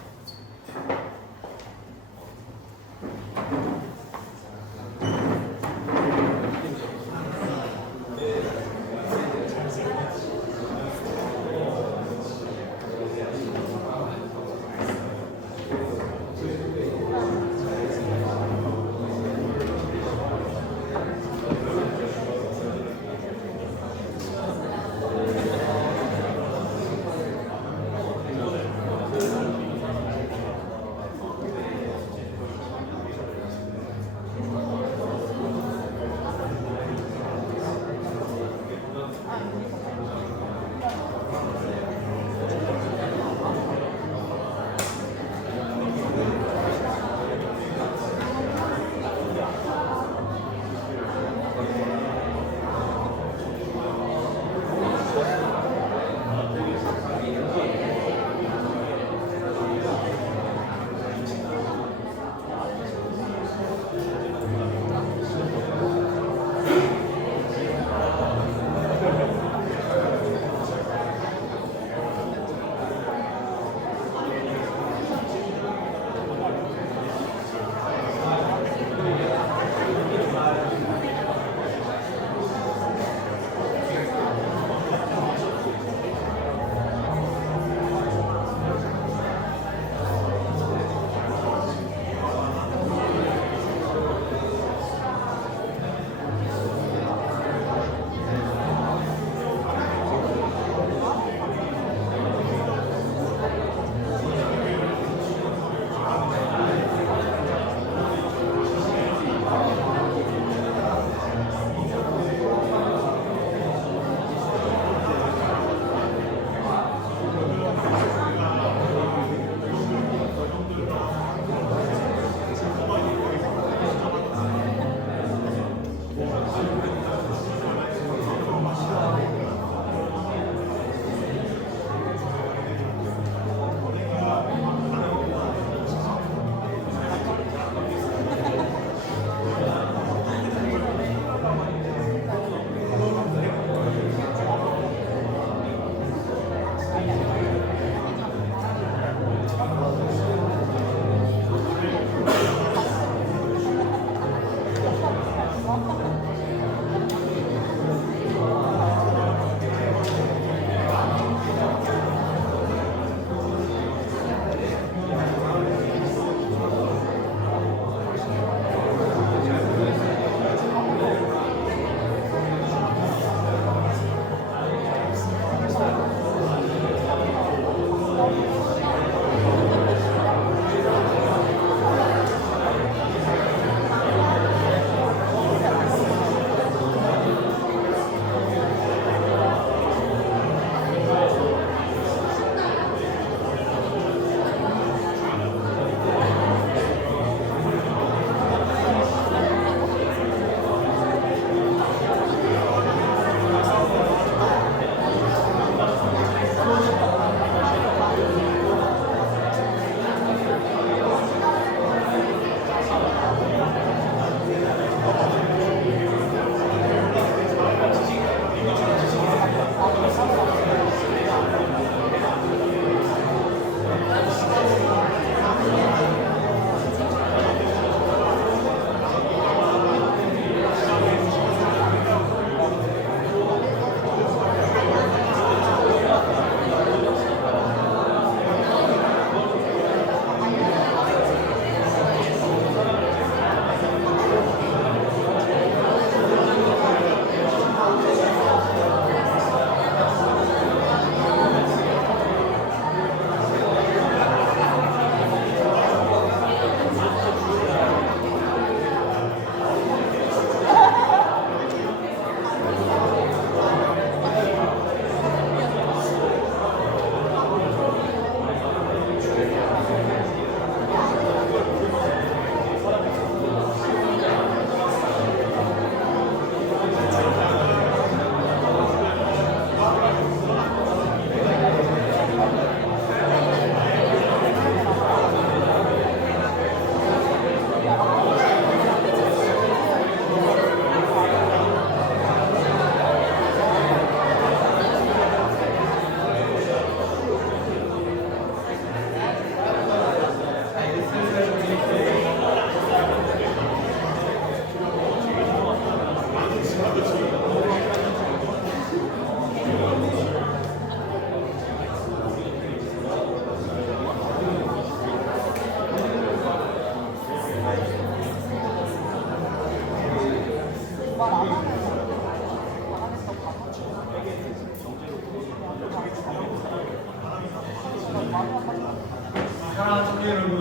사랑하는 청년 여러분,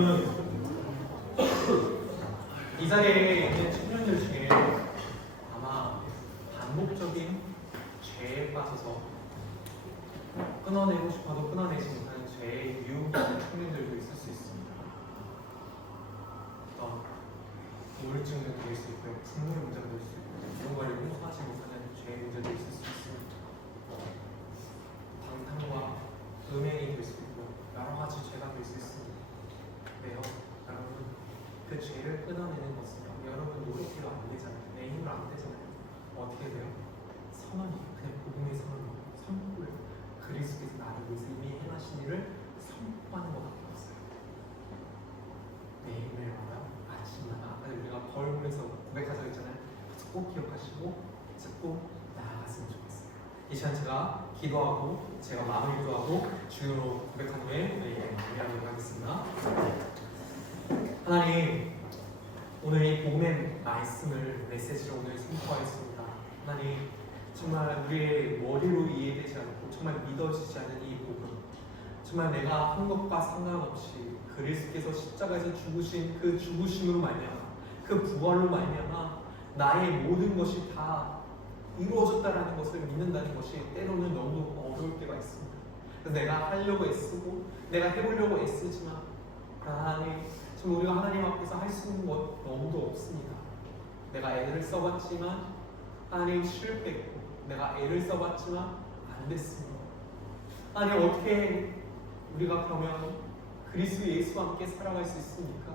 이 자리에 있는 청년들 중에 아마 반복적인 죄에 빠져서 끊어내고 싶어도 끊어내지 못하는 죄의 유혹이 있는 청년들도 있을 수 있습니다. 어떤 우울증도 될 수 있고요, 분노의 문제가 될 수 있고, 누군가를 용서하지 못하는 죄의 문제도 있을 수 있습니다. 방탕과 음행이 될 수 있고 여러 가지 죄가 될 수 있습니다. 네요, 여러분, 그 죄를 끊어내는 것은 여러분 노력해도 안 되잖아요. 내 힘으로 안 되잖아요. 어떻게 돼요? 선언이 그냥 복음의 선포를 그리스도께서 나를 위해서 이미 행하신 일을 선포하는 것밖에 없어요. 매일매일마다 아침마다 아까 우리가 거울 보면서 고백하자고 했잖아요. 꼭 기억하시고 꼭 나아갔으면 좋겠어요. 이 시간 제가 기도하고 제가 마음을 기도하고 주로 고백한 후에 우리에게 마무리하도록 하겠습니다. 하나님, 오늘 이 복음의 말씀을 메시지로 오늘 선포하였습니다. 하나님, 정말 우리의 머리로 이해되지 않고 정말 믿어지지 않는 이 복음, 정말 내가 한 것과 상관없이 그리스도께서 십자가에서 죽으신 그 죽으심으로 말미암아 그 부활로 말미암아 나의 모든 것이 다 이루어졌다라는 것을 믿는다는 것이 때로는 너무 어려울 때가 있습니다. 그래서 내가 하려고 애쓰고 내가 해보려고 애쓰지만 하나님, 지금 우리가 하나님 앞에서 할 수 있는 것 너무도 없습니다. 내가 애를 써봤지만 하나님 실패했고 내가 애를 써봤지만 안 됐습니다. 하나님, 어떻게 우리가 그러면 그리스도 예수와 함께 살아갈 수 있습니까?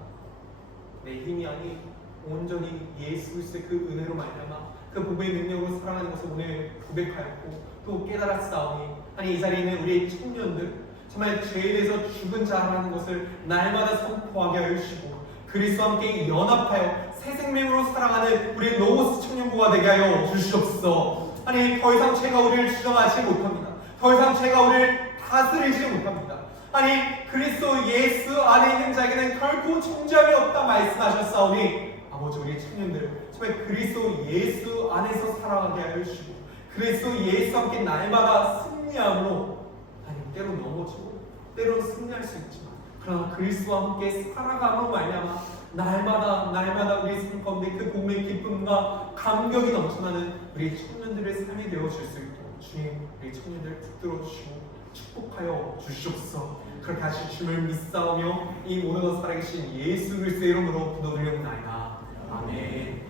내 힘이 아닌 온전히 예수 그리스도의 그 은혜로 말미암아 그 복음의 능력으로 살아가는 것을 오늘 고백하였고 또 깨달았사오니, 아니 이 자리에 있는 우리의 청년들 정말 죄에 대해서 죽은 자라는 것을 날마다 선포하게 하여 주시고 그리스도와 함께 연합하여 새 생명으로 살아가는 우리 로고스 청년부가 되게 하여 주시옵소서. 아니 더 이상 죄가 우리를 주장하지 못합니다. 더 이상 죄가 우리를 다스리지 못합니다. 아니 그리스도 예수 안에 있는 자에게는 결코 정죄함이 없다 말씀하셨사오니 아버지, 우리 청년들 정말 그리스도 예수 안에서 살아가게 하여 주시고 그리스도 예수와 함께 날마다 승리함으로, 아니 때론 넘어지고 때론 승리할 수 있지만 그러나 그리스도와 함께 살아감으로 말미암아 날마다 우리 삶 가운데 그 복음의 기쁨과 감격이 넘쳐나는 우리 청년들의 삶이 되어줄 수 있도록 주님, 우리 청년들 붙들어 주시고 축복하여 주시옵소서. 그렇게 하실 주님을 믿사오며 이 모든 것을 살아계신 예수 그리스도의 이름으로 기도드리옵나이다. 아멘.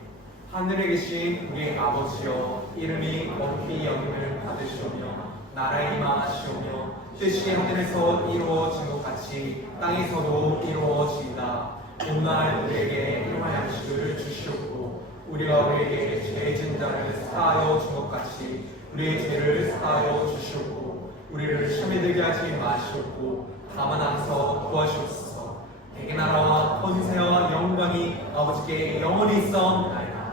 하늘에 계신 우리 아버지여, 이름이 높이 여김을 받으시오며 나라의 임하시오며 뜻이 하늘에서 이루어진 것 같이 땅에서도 이루어지이다. 오늘 우리에게 일용할 양식을 주시옵고 우리가 우리에게 죄 지은 자를 사하여 준 것 같이 우리의 죄를 사하여 주시옵고 우리를 시험에 들게 하지 마시옵고 다만 항상 구하시옵소서. 대개 나라와 권세와 영광이 아버지께 영원히 있사옵나이다.